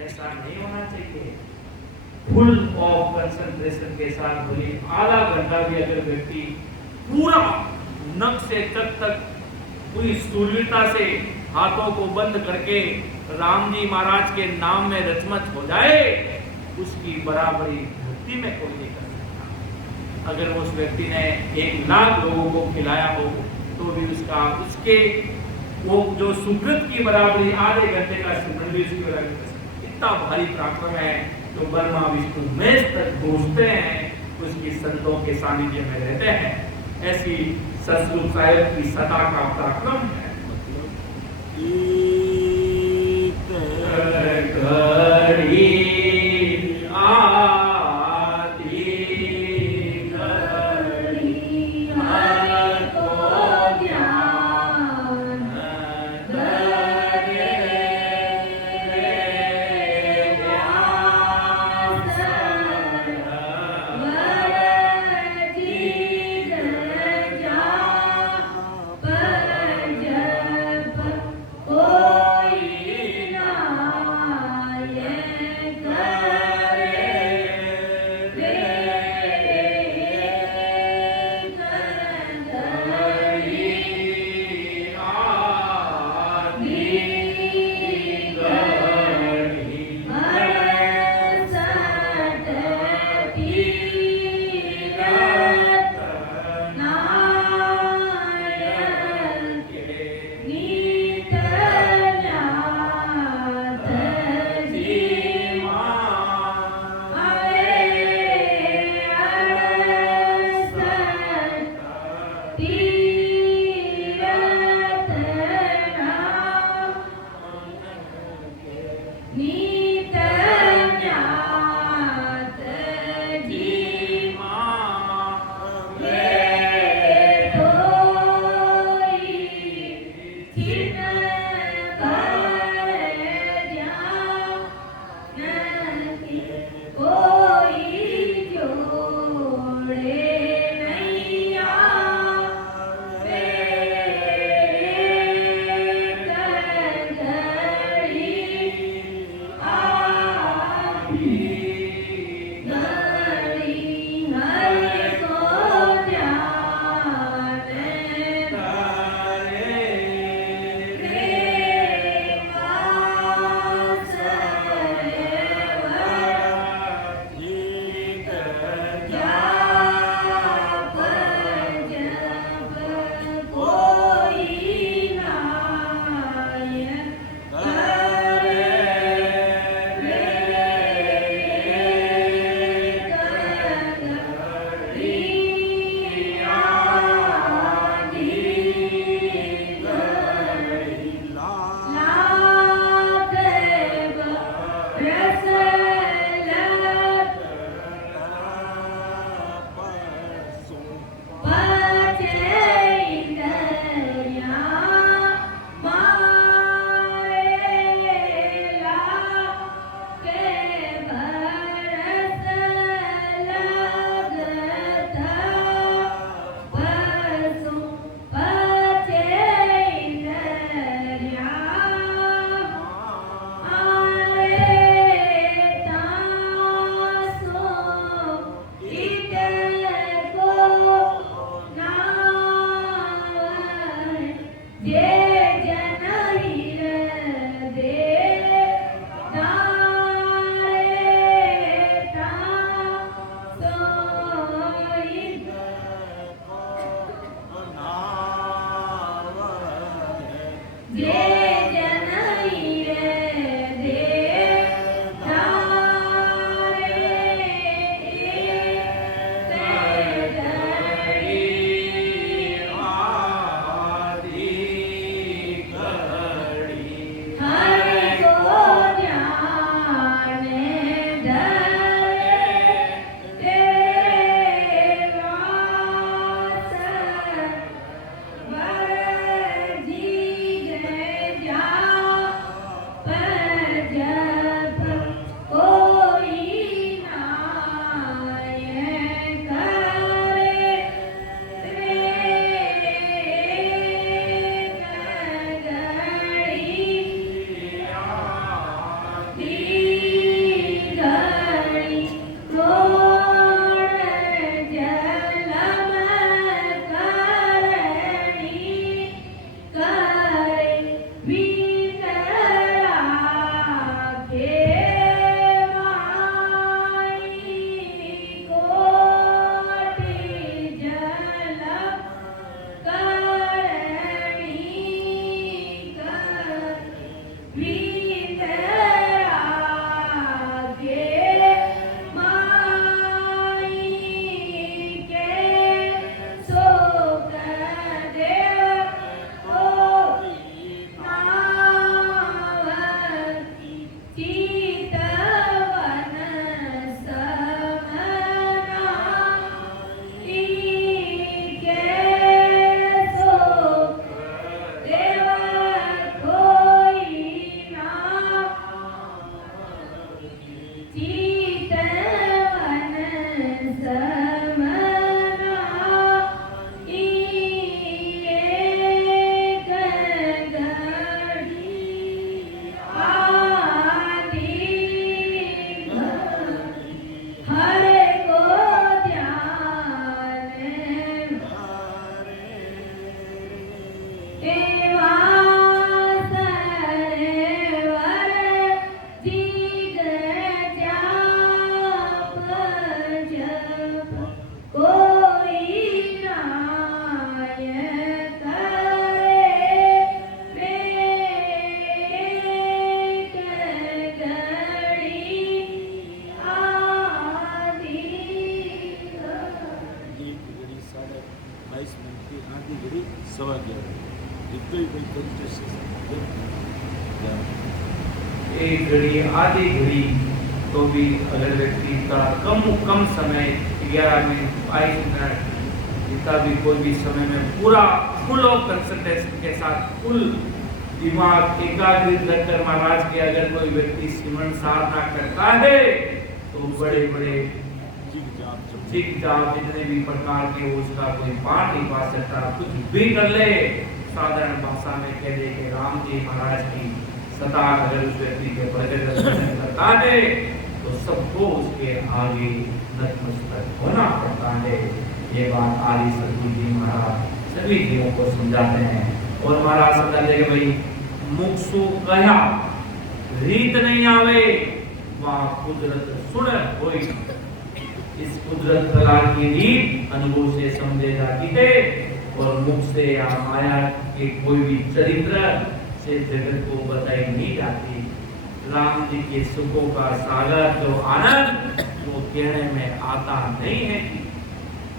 ऐसा नहीं होना चाहिए। फुल ऑफ कंसंट्रेशन के साथ बोलिए, आधा घंटा भी अगर व्यक्ति पूरा नख से तक पूरी सूर्यता से हाथों को बंद करके राम जी महाराज के नाम में रचमच हो जाए, उसकी बराबरी धरती में कोई नहीं कर सकता। अगर उस व्यक्ति ने 1 लाख लोगों को खिलाया हो तो भी उसके वो जो सुकृत की बराबरी आधे घंटे का सिमरन भी उसकी बराबरी कर सकता। इतना भारी पराक्रम है, जो ब्रह्मा विष्णु महेश तक पहुंचते हैं, उसकी संतों के सानिध्य में रहते हैं। ऐसी सतरूप साहेब की सदा का पराक्रम है। एक घड़ी आधी घड़ी तो भी अगर व्यक्ति का कम समय 11 मिनट 22 मिनट जितना भी कोई भी समय में पूरा फुल ऑफ कंसंट्रेशन के साथ फुल दिमाग एकाग्रित रखकर महाराज के अगर कोई व्यक्ति सिमरन साधना करता है तो बड़े बड़े जिग जाप जितने भी प्रकार के उसका कोई पाठ नहीं पा सकता, कुछ भी कर ले साधारण भाषा में कह दे कि राम जी महाराज की सता अगर उस व्यक्ति के प्रकट करता है तो सबको उसके आगे नतमस्तक होना पड़ता है। ये बात आदि सदगुरु जी महाराज सभी जीवों को समझाते हैं। और महाराज समझाते हैं भाई मुक्सु कहा रीत नहीं आवे वहाँ कुदरत सुन होई। इस कुदरत कला की रीत अनुभव से समझे जाती है और मुख से या माया के कोई भी चरित्र से जगत को बताई नहीं जाती। राम जी के सुखों का सागर जो आनंद वो कहने में आता नहीं है कि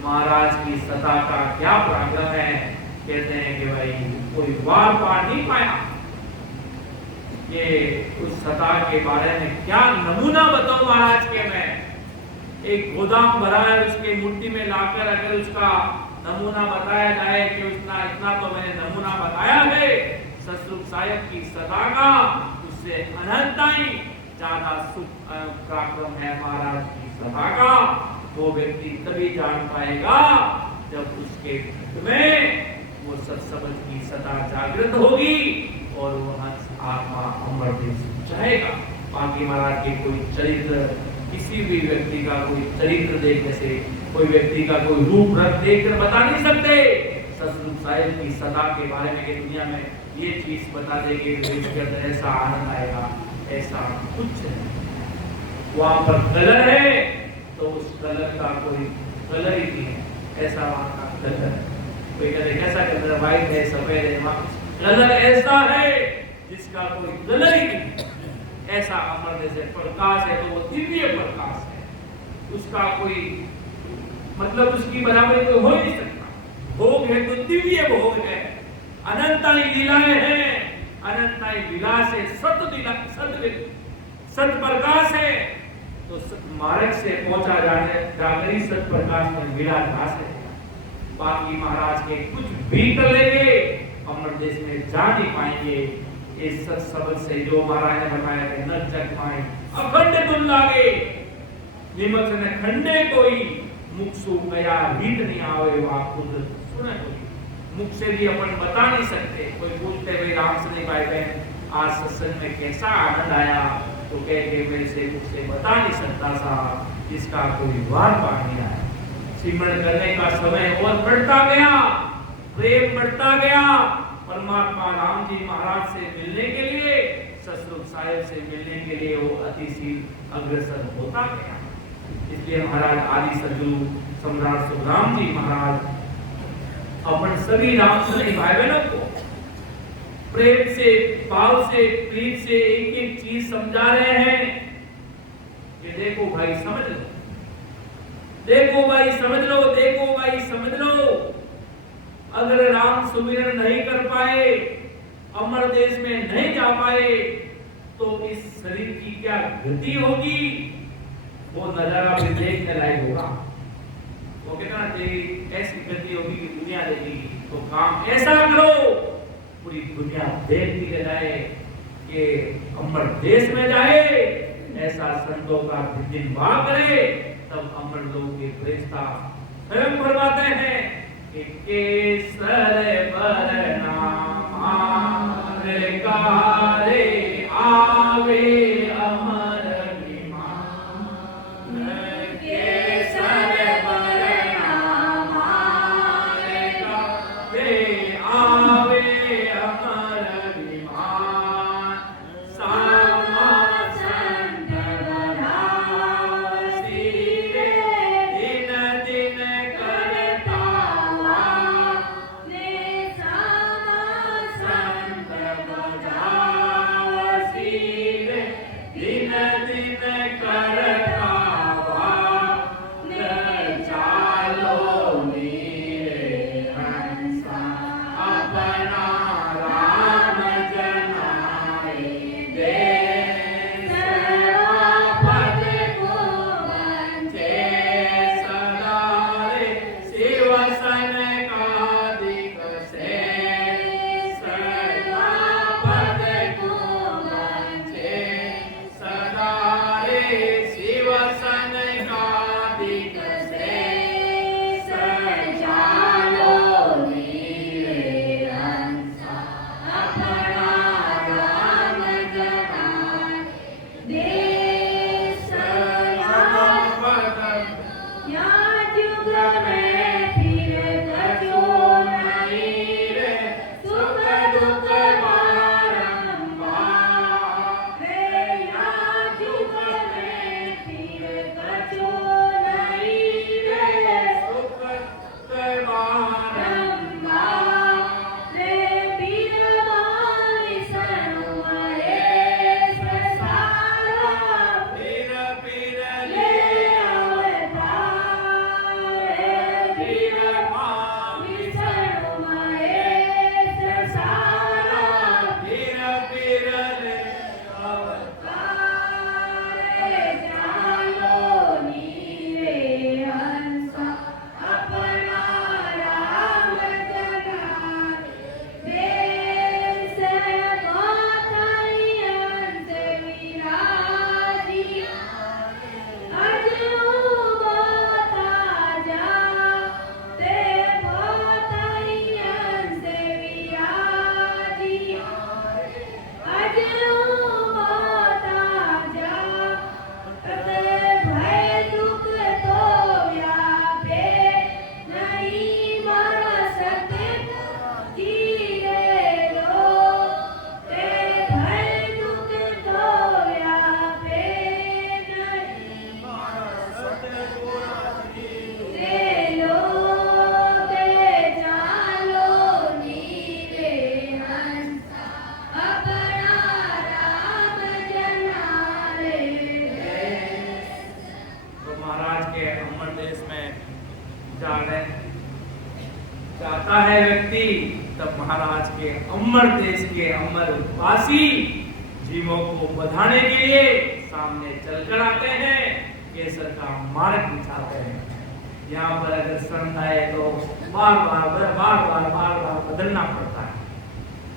महाराज की सत्ता का क्या पराक्रम है। कहते हैं कि भाई कोई वार पार नहीं पाया, ये उस सत्ता के बारे में क्या नमूना बताऊं महाराज के मैं। एक गोदाम भरा है उसके मुट्ठी में लाकर अगर उसका नमूना बताया जाए कि उसका इतना तो मैंने नमूना बताया है ससुर साहिब की सदा का, उससे अनंत ही ज्यादा सुख पराक्रम है महाराज की सदा का। वो व्यक्ति तभी जान पाएगा जब उसके में वो सत्संग की सदा जागृत होगी और वो आत्मा अमृत जाएगा। बाकी महाराज के कोई चरित्र किसी भी व्यक्ति का कोई चरित्र देखने से कोई व्यक्ति का कोई रूप रंग देखकर बता नहीं सकते। ससुर साहिब की सदा के बारे में कि दुनिया में ये चीज बता दे कि ऐसा आनंद आएगा, ऐसा कुछ नहीं। वहां पर कलर है तो उस कलर का कोई कलर ही नहीं है, ऐसा वहां का कलर है। कोई कहते कैसा कलर है, व्हाइट है सफेद है, कलर ऐसा है जिसका कोई कलर ही नहीं। ऐसा अमर जैसे प्रकाश है तो वो दिव्य प्रकाश है, उसका कोई मतलब उसकी बराबरी कोई हो ही नहीं सकता। भोग है तो दिव्य भोग है, अनंताई लीलाएं हैं, अनंताई लीला से सत प्रकाश है तो मार्ग से पहुंचा जाकर ही सत प्रकाश में विराजमान है। बाकी महाराज के कुछ भी कर लेंगे अमर देश में जा नहीं पाएंगे। इस सत्संग से जो महाराज ने बताया कि न जग पाए अखंड गुण लागे निमक ने खंडे कोई मुक्सु गया रीत नहीं आवे वहाँ खुद सुने कोई। मुख से भी अपन बता नहीं सकते। कोई पूछते हुए राम से नहीं भाई बहन आज सत्संग में कैसा आनंद आया तो कहते मेरे से मुख से बता नहीं सकता साहब, इसका कोई वार पार नहीं आया। सिमरन करने का समय और बढ़ता गया, प्रेम बढ़ता गया, परमात्मा राम जी महाराज से मिलने के लिए ससुर साहिब से मिलने के लिए वो अतिशील अग्रसर होता गया। इसलिए महाराज आदि सदगुरु सम्राट सुखराम जी महाराज अपन सभी रामचंद्र भाई बहनों को प्रेम से भाव से प्रीत से एक एक चीज समझा रहे हैं कि देखो भाई समझ लो, देखो भाई समझ लो, देखो भाई समझ लो। अगर राम सुमिरन नहीं कर पाए, अमर देश में नहीं जा पाए तो इस शरीर की क्या गति होगी वो नजारा भी देखने लायक होगा। वो कहना तेरी ऐसी गति होगी कि दुनिया देखेगी। तो काम ऐसा करो पूरी दुनिया देखती रह जाए कि अमर देश में जाए, ऐसा संतों का दिन वाह करे। तब अमर लोग के फरिश्ता स्वयं फरमाते हैं कि केसर बरनामा कारे आवे अमर विमान। केसर बरनामा कारे आवे अमर विमान। सामा संत बरासी रे दिन दिन करता सामा संत बरासी रे व्यक्ति, तब महाराज के अमर देश के अमर वासी जीवों को बधाने के लिए सामने चलकर आते हैं, केसर का मार्ग बिछाते हैं। यहाँ पर अगर संत आए तो बार बार बदलना पड़ता है।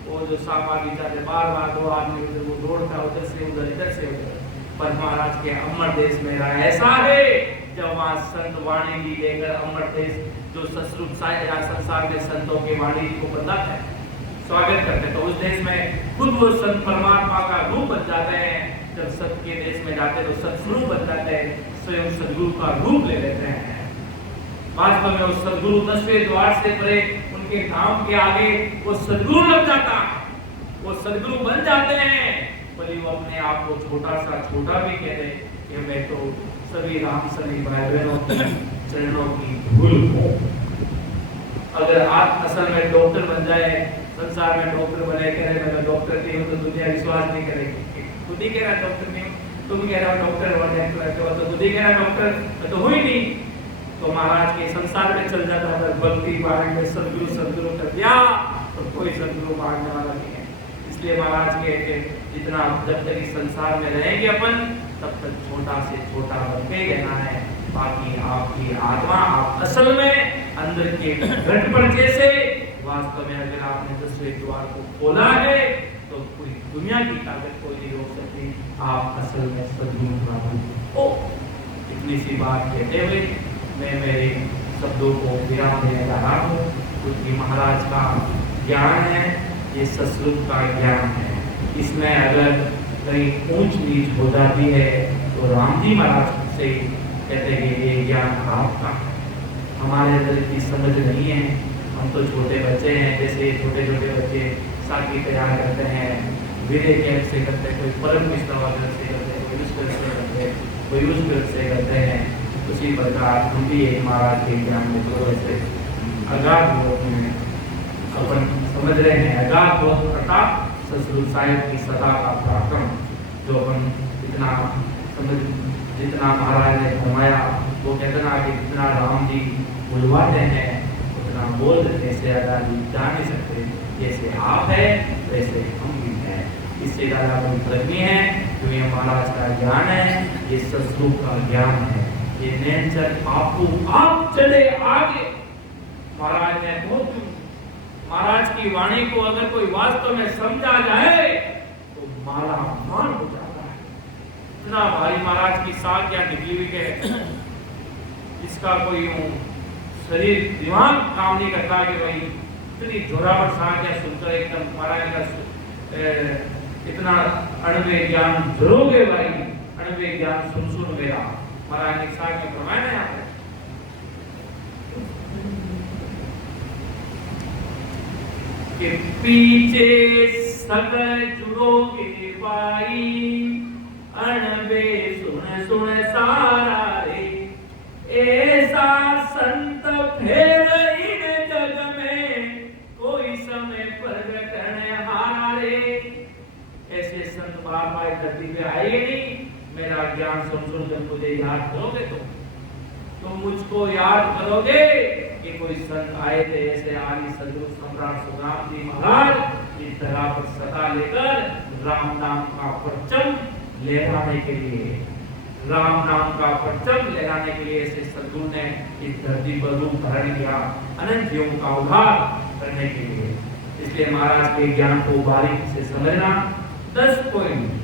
वो जो सामा बिछाते बार बार दो आदमी उधर वो दौड़ता उधर से उधर इधर से उधर। पर महाराज के अमर देश मेरा ऐसा है, जब वहाँ संत वाणी जी लेकर अमर देश जो ससुर संसार में संतों के वाणी जी को बदलाते हैं, स्वागत करते हैं, तो उस देश में खुद वो संत परमात्मा का रूप बन जाते हैं। जब सत के देश में जाते हैं तो सतस्वरूप बन जाते हैं, स्वयं सदगुरु का रूप ले लेते हैं। वास्तव में वो सदगुरु 10वें द्वार से परे उनके धाम के आगे वो सदगुरु लग जाता है, वो सदगुरु बन जाते हैं। भले वो अपने आप को छोटा भी कहते कि मैं तो सभी राम सभी भाई बहनों की चरणों की धूल हूँ। अगर आप असल में डॉक्टर बन जाए, संसार में डॉक्टर बने, कह मैं डॉक्टर नहीं हूँ, तो दुनिया विश्वास नहीं करेगी। खुद ही कह रहा डॉक्टर नहीं हूँ, तुम कह रहा डॉक्टर बने, तो खुद ही कह रहा डॉक्टर तो हुई नहीं। तो महाराज के संसार में चल जाता है, भक्ति मार्ग में सदगुरु कर दिया तो कोई सदगुरु मांगने वाला नहीं है। इसलिए महाराज के जितना जब तक इस संसार में रहेंगे अपन, तब तक छोटा से छोटा बनते ही रहना है। बाकी आपकी आत्मा, आप असल में अंदर के घट पर जैसे, वास्तव में अगर आपने 10वें द्वार को खोला है तो पूरी दुनिया की ताकत कोई नहीं रोक सकती। आप असल में सदगुरु प्राप्त हो। इतनी सी बात कहते हुए मैं मेरे शब्दों को विराम देने जा रहा हूँ, क्योंकि महाराज का ज्ञान है, ये ससुर का ज्ञान है। इसमें अगर कहीं ऊंच नीच हो जाती है तो राम जी महाराज से कहते हैं कि ये ज्ञान आपका, हमारे अंदर की समझ नहीं है। हम तो छोटे बच्चे हैं, जैसे छोटे बच्चे साकी तैयार करते हैं, वीरे कैंप से करते हैं, कोई परम विष्णु से करते हैं, कोई उस से करते हैं, कोई उस से करते हैं। उसी प्रकार हम भी एक महाराज के ज्ञान में थोड़े से अगाध में अपन समझ रहे हैं। अगाध बोध अर्थात ससुर साहिब की सदा का पराक्रम, जो अपन जितना महाराज ने फरमाया, वो कहते ना कि जितना राम जी बुलवाते हैं उतना बोल देते से ज्यादा जा नहीं सकते। जैसे आप है वैसे हम भी हैं, इससे ज्यादा कोई फर्क नहीं है। जो ये महाराज का ज्ञान है, ये ससुर का ज्ञान है। ये नेचर आपको आप चले आगे। महाराज ने बहुत, महाराज की वाणी को अगर कोई वास्तव में समझा जाए तो माला माल हो जाता है। इतना भारी महाराज की साख या निकली हुई है, इसका कोई शरीर दिमाग काम नहीं करता कि भाई इतनी जोरावर साख या सुनकर एकदम महाराज का इतना अणवे ज्ञान जरोगे भाई, अणवे ज्ञान सुन मेरा। महाराज ने साख में फरमाया ना यहाँ पे के पीछे सगल जुड़ोगे पाई, अणबे सुन सारा रे, ऐसा संत फेर इन जग में, कोई समय प्रगटन हारा रे। ऐसे संत बार धरती पे आएंगे नहीं। मेरा ज्ञान सुन जब मुझे याद करोगे तो मुझको याद करोगे कि कोई संत आए थे ऐसे आदि सदगुरु सम्राट सुखराम जी महाराज इस तरह पर सदा लेकर राम नाम का परचम लहराने के लिए, राम नाम का परचम लहराने के लिए ऐसे सदगुरु ने इस धरती पर रूप धारण किया, अनंत जीवों का उद्धार करने के लिए। इसलिए महाराज के ज्ञान को बारीकी से समझना। 10 पॉइंट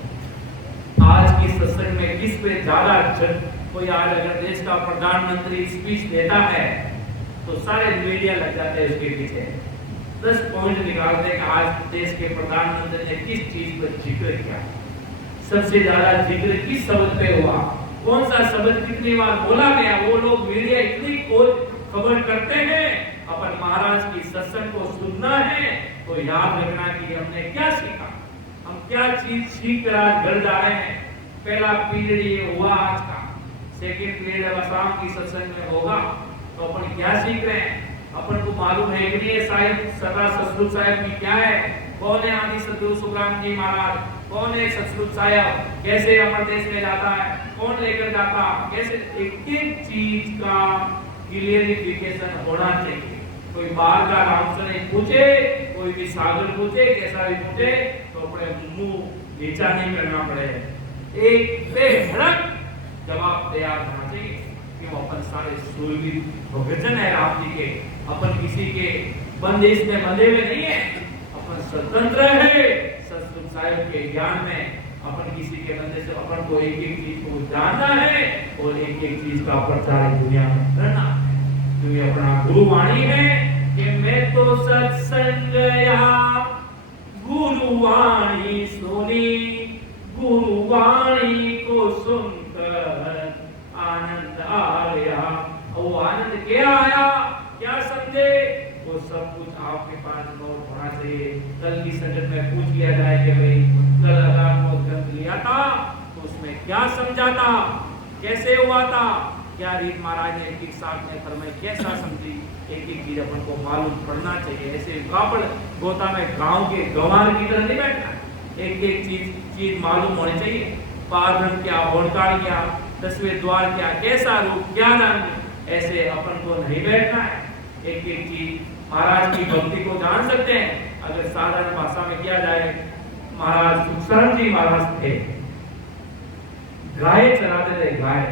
आज की सत्संग में किस पे ज्यादा कोई आज अगर देश का प्रधानमंत्री स्पीच देता है तो सारे मीडिया लग जाते हैं उसके पीछे। 10 पॉइंट निकालते हैं आज देश के प्रधानमंत्री ने किस चीज पर जिक्र किया, सबसे ज्यादा जिक्र किस शब्द पे हुआ, कौन सा शब्द कितनी बार बोला गया। वो लोग मीडिया इतनी खबर करते हैं। अपन महाराज की सत्संग को सुनना है तो याद रखना कि हमने क्या सीखा, हम क्या चीज सीख कर आज घर जा रहे हैं। पहला पीरियड ये हुआ आज का, सेकेंड पीरियड अब शाम की सत्संग में होगा। तो अपन क्या सीख रहे हैं, अपन को मालूम है कि नहीं साहिब सदा सतगुरु साहिब की क्या है, कौन है आदि सतगुरु सुखराम जी महाराज, कौन है सतगुरु साहिब, कैसे अमर देश में जाता है, कौन लेकर जाता, कैसे एक एक चीज का क्लियरिफिकेशन होना चाहिए। कोई बाहर का रामचंद्र ने पूछे, कोई भी सागर पूछे, कैसा भी पूछे, तो अपने मुंह नीचा नहीं करना पड़े, एक बेधड़क जवाब तैयार होना चाहिए। क्यों? अपन सारे सूरवीर भगजन है राम जी के, अपन किसी के बंदिश में बंधे हुए नहीं है, अपन स्वतंत्र है। सतगुरु साहिब के ज्ञान में अपन किसी के बंदे से, अपन को एक एक चीज को जानना है और एक एक चीज का प्रचार दुनिया में करना है। तो ये अपना गुरुवाणी है कि मैं तो सत्संग गया, गुरुवाणी सुनी, गुरुवाणी को सुनकर आनंद आ गया। वो आनंद क्या आया, क्या समझे, वो सब कुछ आपके पास नोट होना चाहिए। कल की संगत में पूछ लिया जाए कि भाई कल अगर को ग्रंथ लिया था तो उसमें क्या समझा था, कैसे हुआ था, क्या रीत महाराज ने एक साथ में फरमाई, कैसा समझी, एक एक चीज अपन को मालूम पड़ना चाहिए। ऐसे कापड़ गोता में गांव के गंवार की तरह नहीं बैठना, एक एक चीज मालूम होनी चाहिए। पारधन क्या, होड़काड़ क्या, 10वें द्वार क्या, कैसा रूप, क्या नाम, ऐसे अपन को नहीं बैठना है। एक एक चीज महाराज की भक्ति को जान सकते हैं अगर साधारण भाषा में किया जाए। महाराज सुखसरण जी महाराज थे, गाय चराते थे, गाय,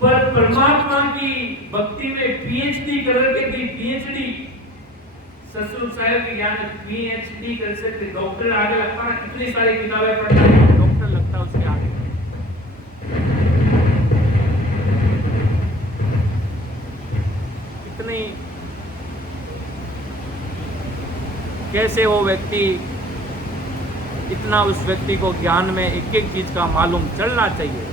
पर परमात्मा की भक्ति में पीएचडी करके थी, पीएचडी ससुर साहब के ज्ञान में पीएचडी कर सकते, डॉक्टर आगे लगता है, इतनी सारी किताबें पढ़ता है, डॉक्टर लगता है उसके आगे। इतनी कैसे वो व्यक्ति, इतना उस व्यक्ति को ज्ञान में एक एक चीज का मालूम चलना चाहिए।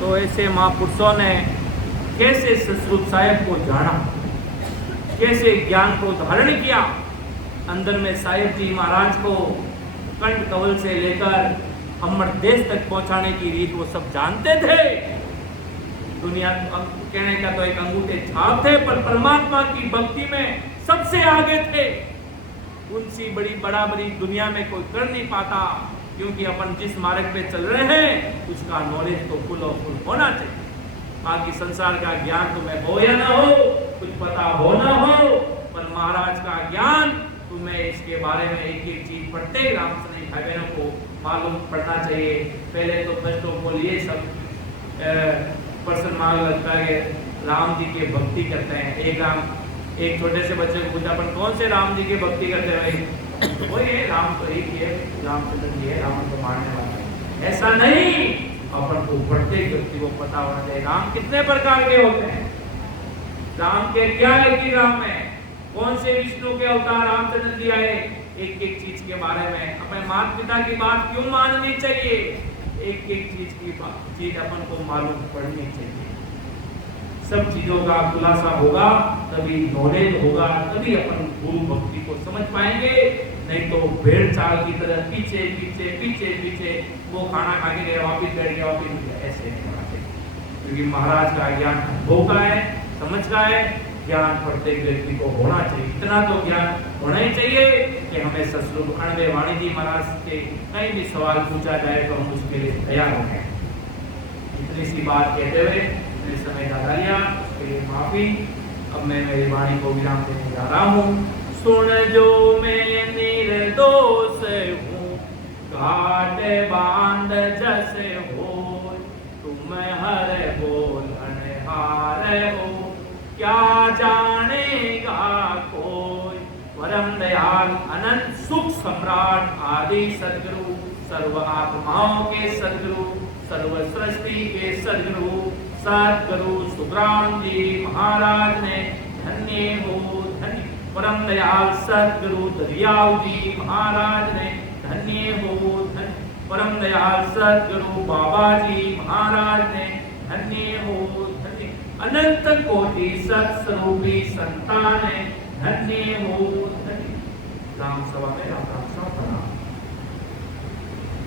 तो ऐसे महापुरुषों ने कैसे सतगुरु साहिब को जाना, कैसे ज्ञान को धारण किया, अंदर में साहिब जी महाराज को कंठ कवल से लेकर अमर देश तक पहुंचाने की रीत वो सब जानते थे। दुनिया कहने का तो एक अंगूठे छाप थे, पर परमात्मा की भक्ति में सबसे आगे थे। उनसी बड़ी दुनिया में कोई कर नहीं पाता, क्योंकि अपन जिस मार्ग पे चल रहे हैं उसका नॉलेज तो फुल और फुल होना चाहिए। बाकी संसार का ज्ञान तुम्हें हो या ना हो, कुछ पता हो ना हो, पर महाराज का ज्ञान तुम्हें इसके बारे में एक एक चीज प्रत्येक रामचंद्र भाई बहनों को मालूम पड़ना चाहिए। पहले तो फर्स्ट ऑफ ऑल ये सब पर्सन मान लगता है राम जी की भक्ति करते हैं। एक छोटे से बच्चे को पूछा, अपन कौन से राम जी की भक्ति करते हैं भाई, वो ये राम तो एक ही है, रामचंद्र जी है, राम को मानने वाला है। ऐसा नहीं, अपन को प्रत्येक व्यक्ति को पता होना चाहिए राम कितने प्रकार के होते हैं, राम के क्या लगी राम में, कौन से विष्णु के अवतार रामचंद्र जी आए, एक एक चीज के बारे में अपने माता पिता की बात क्यों माननी चाहिए, एक एक चीज अपन को मालूम पड़नी चाहिए। सब चीजों का खुलासा होगा तभी नॉलेज होगा, तभी अपन गुरु भक्ति को समझ पाएंगे। नहीं तो भेड़ चाल की तरह पीछे पीछे पीछे पीछे वो खाना खा के गया, वापिस बैठ गया, वापिस, ऐसे नहीं होना चाहिए। क्योंकि महाराज का ज्ञान अनुभव का है, समझ का है, ज्ञान प्रत्येक व्यक्ति को होना चाहिए। इतना तो ज्ञान होना ही चाहिए कि हमें सतगुरु अणवे वाणी जी महाराज के कहीं भी सवाल पूछा जाए तो हम उसके लिए तैयार हो गए। इतनी सी बात कहते हुए मैंने समय ज्यादा लिया, उसके लिए माफी। अब मैं मेरी वाणी को विराम देने जा रहा हूँ। सुन जो मैं निर्दोष हूँ, घाट बांध जैसे हो, तुम हर बोलन हार हो, क्या जानेगा कोई। परम दयाल अनंत सुख सम्राट आदि सद्गुरु, सर्व आत्माओं के सद्गुरु, सर्व सृष्टि के सद्गुरु, सद्गुरु सुखराम जी महाराज ने धन्य हो धन्य। परम दयाल सद्गुरु दरियाव जी महाराज ने धन्य हो धन्य। परम दयाल सद्गुरु बाबा जी महाराज ने धन्य हो धन्य। अनंत कोटि सत्स्वरूपी संतान धन्य हो धन्य। राम सभा में राम राम सा प्रणाम।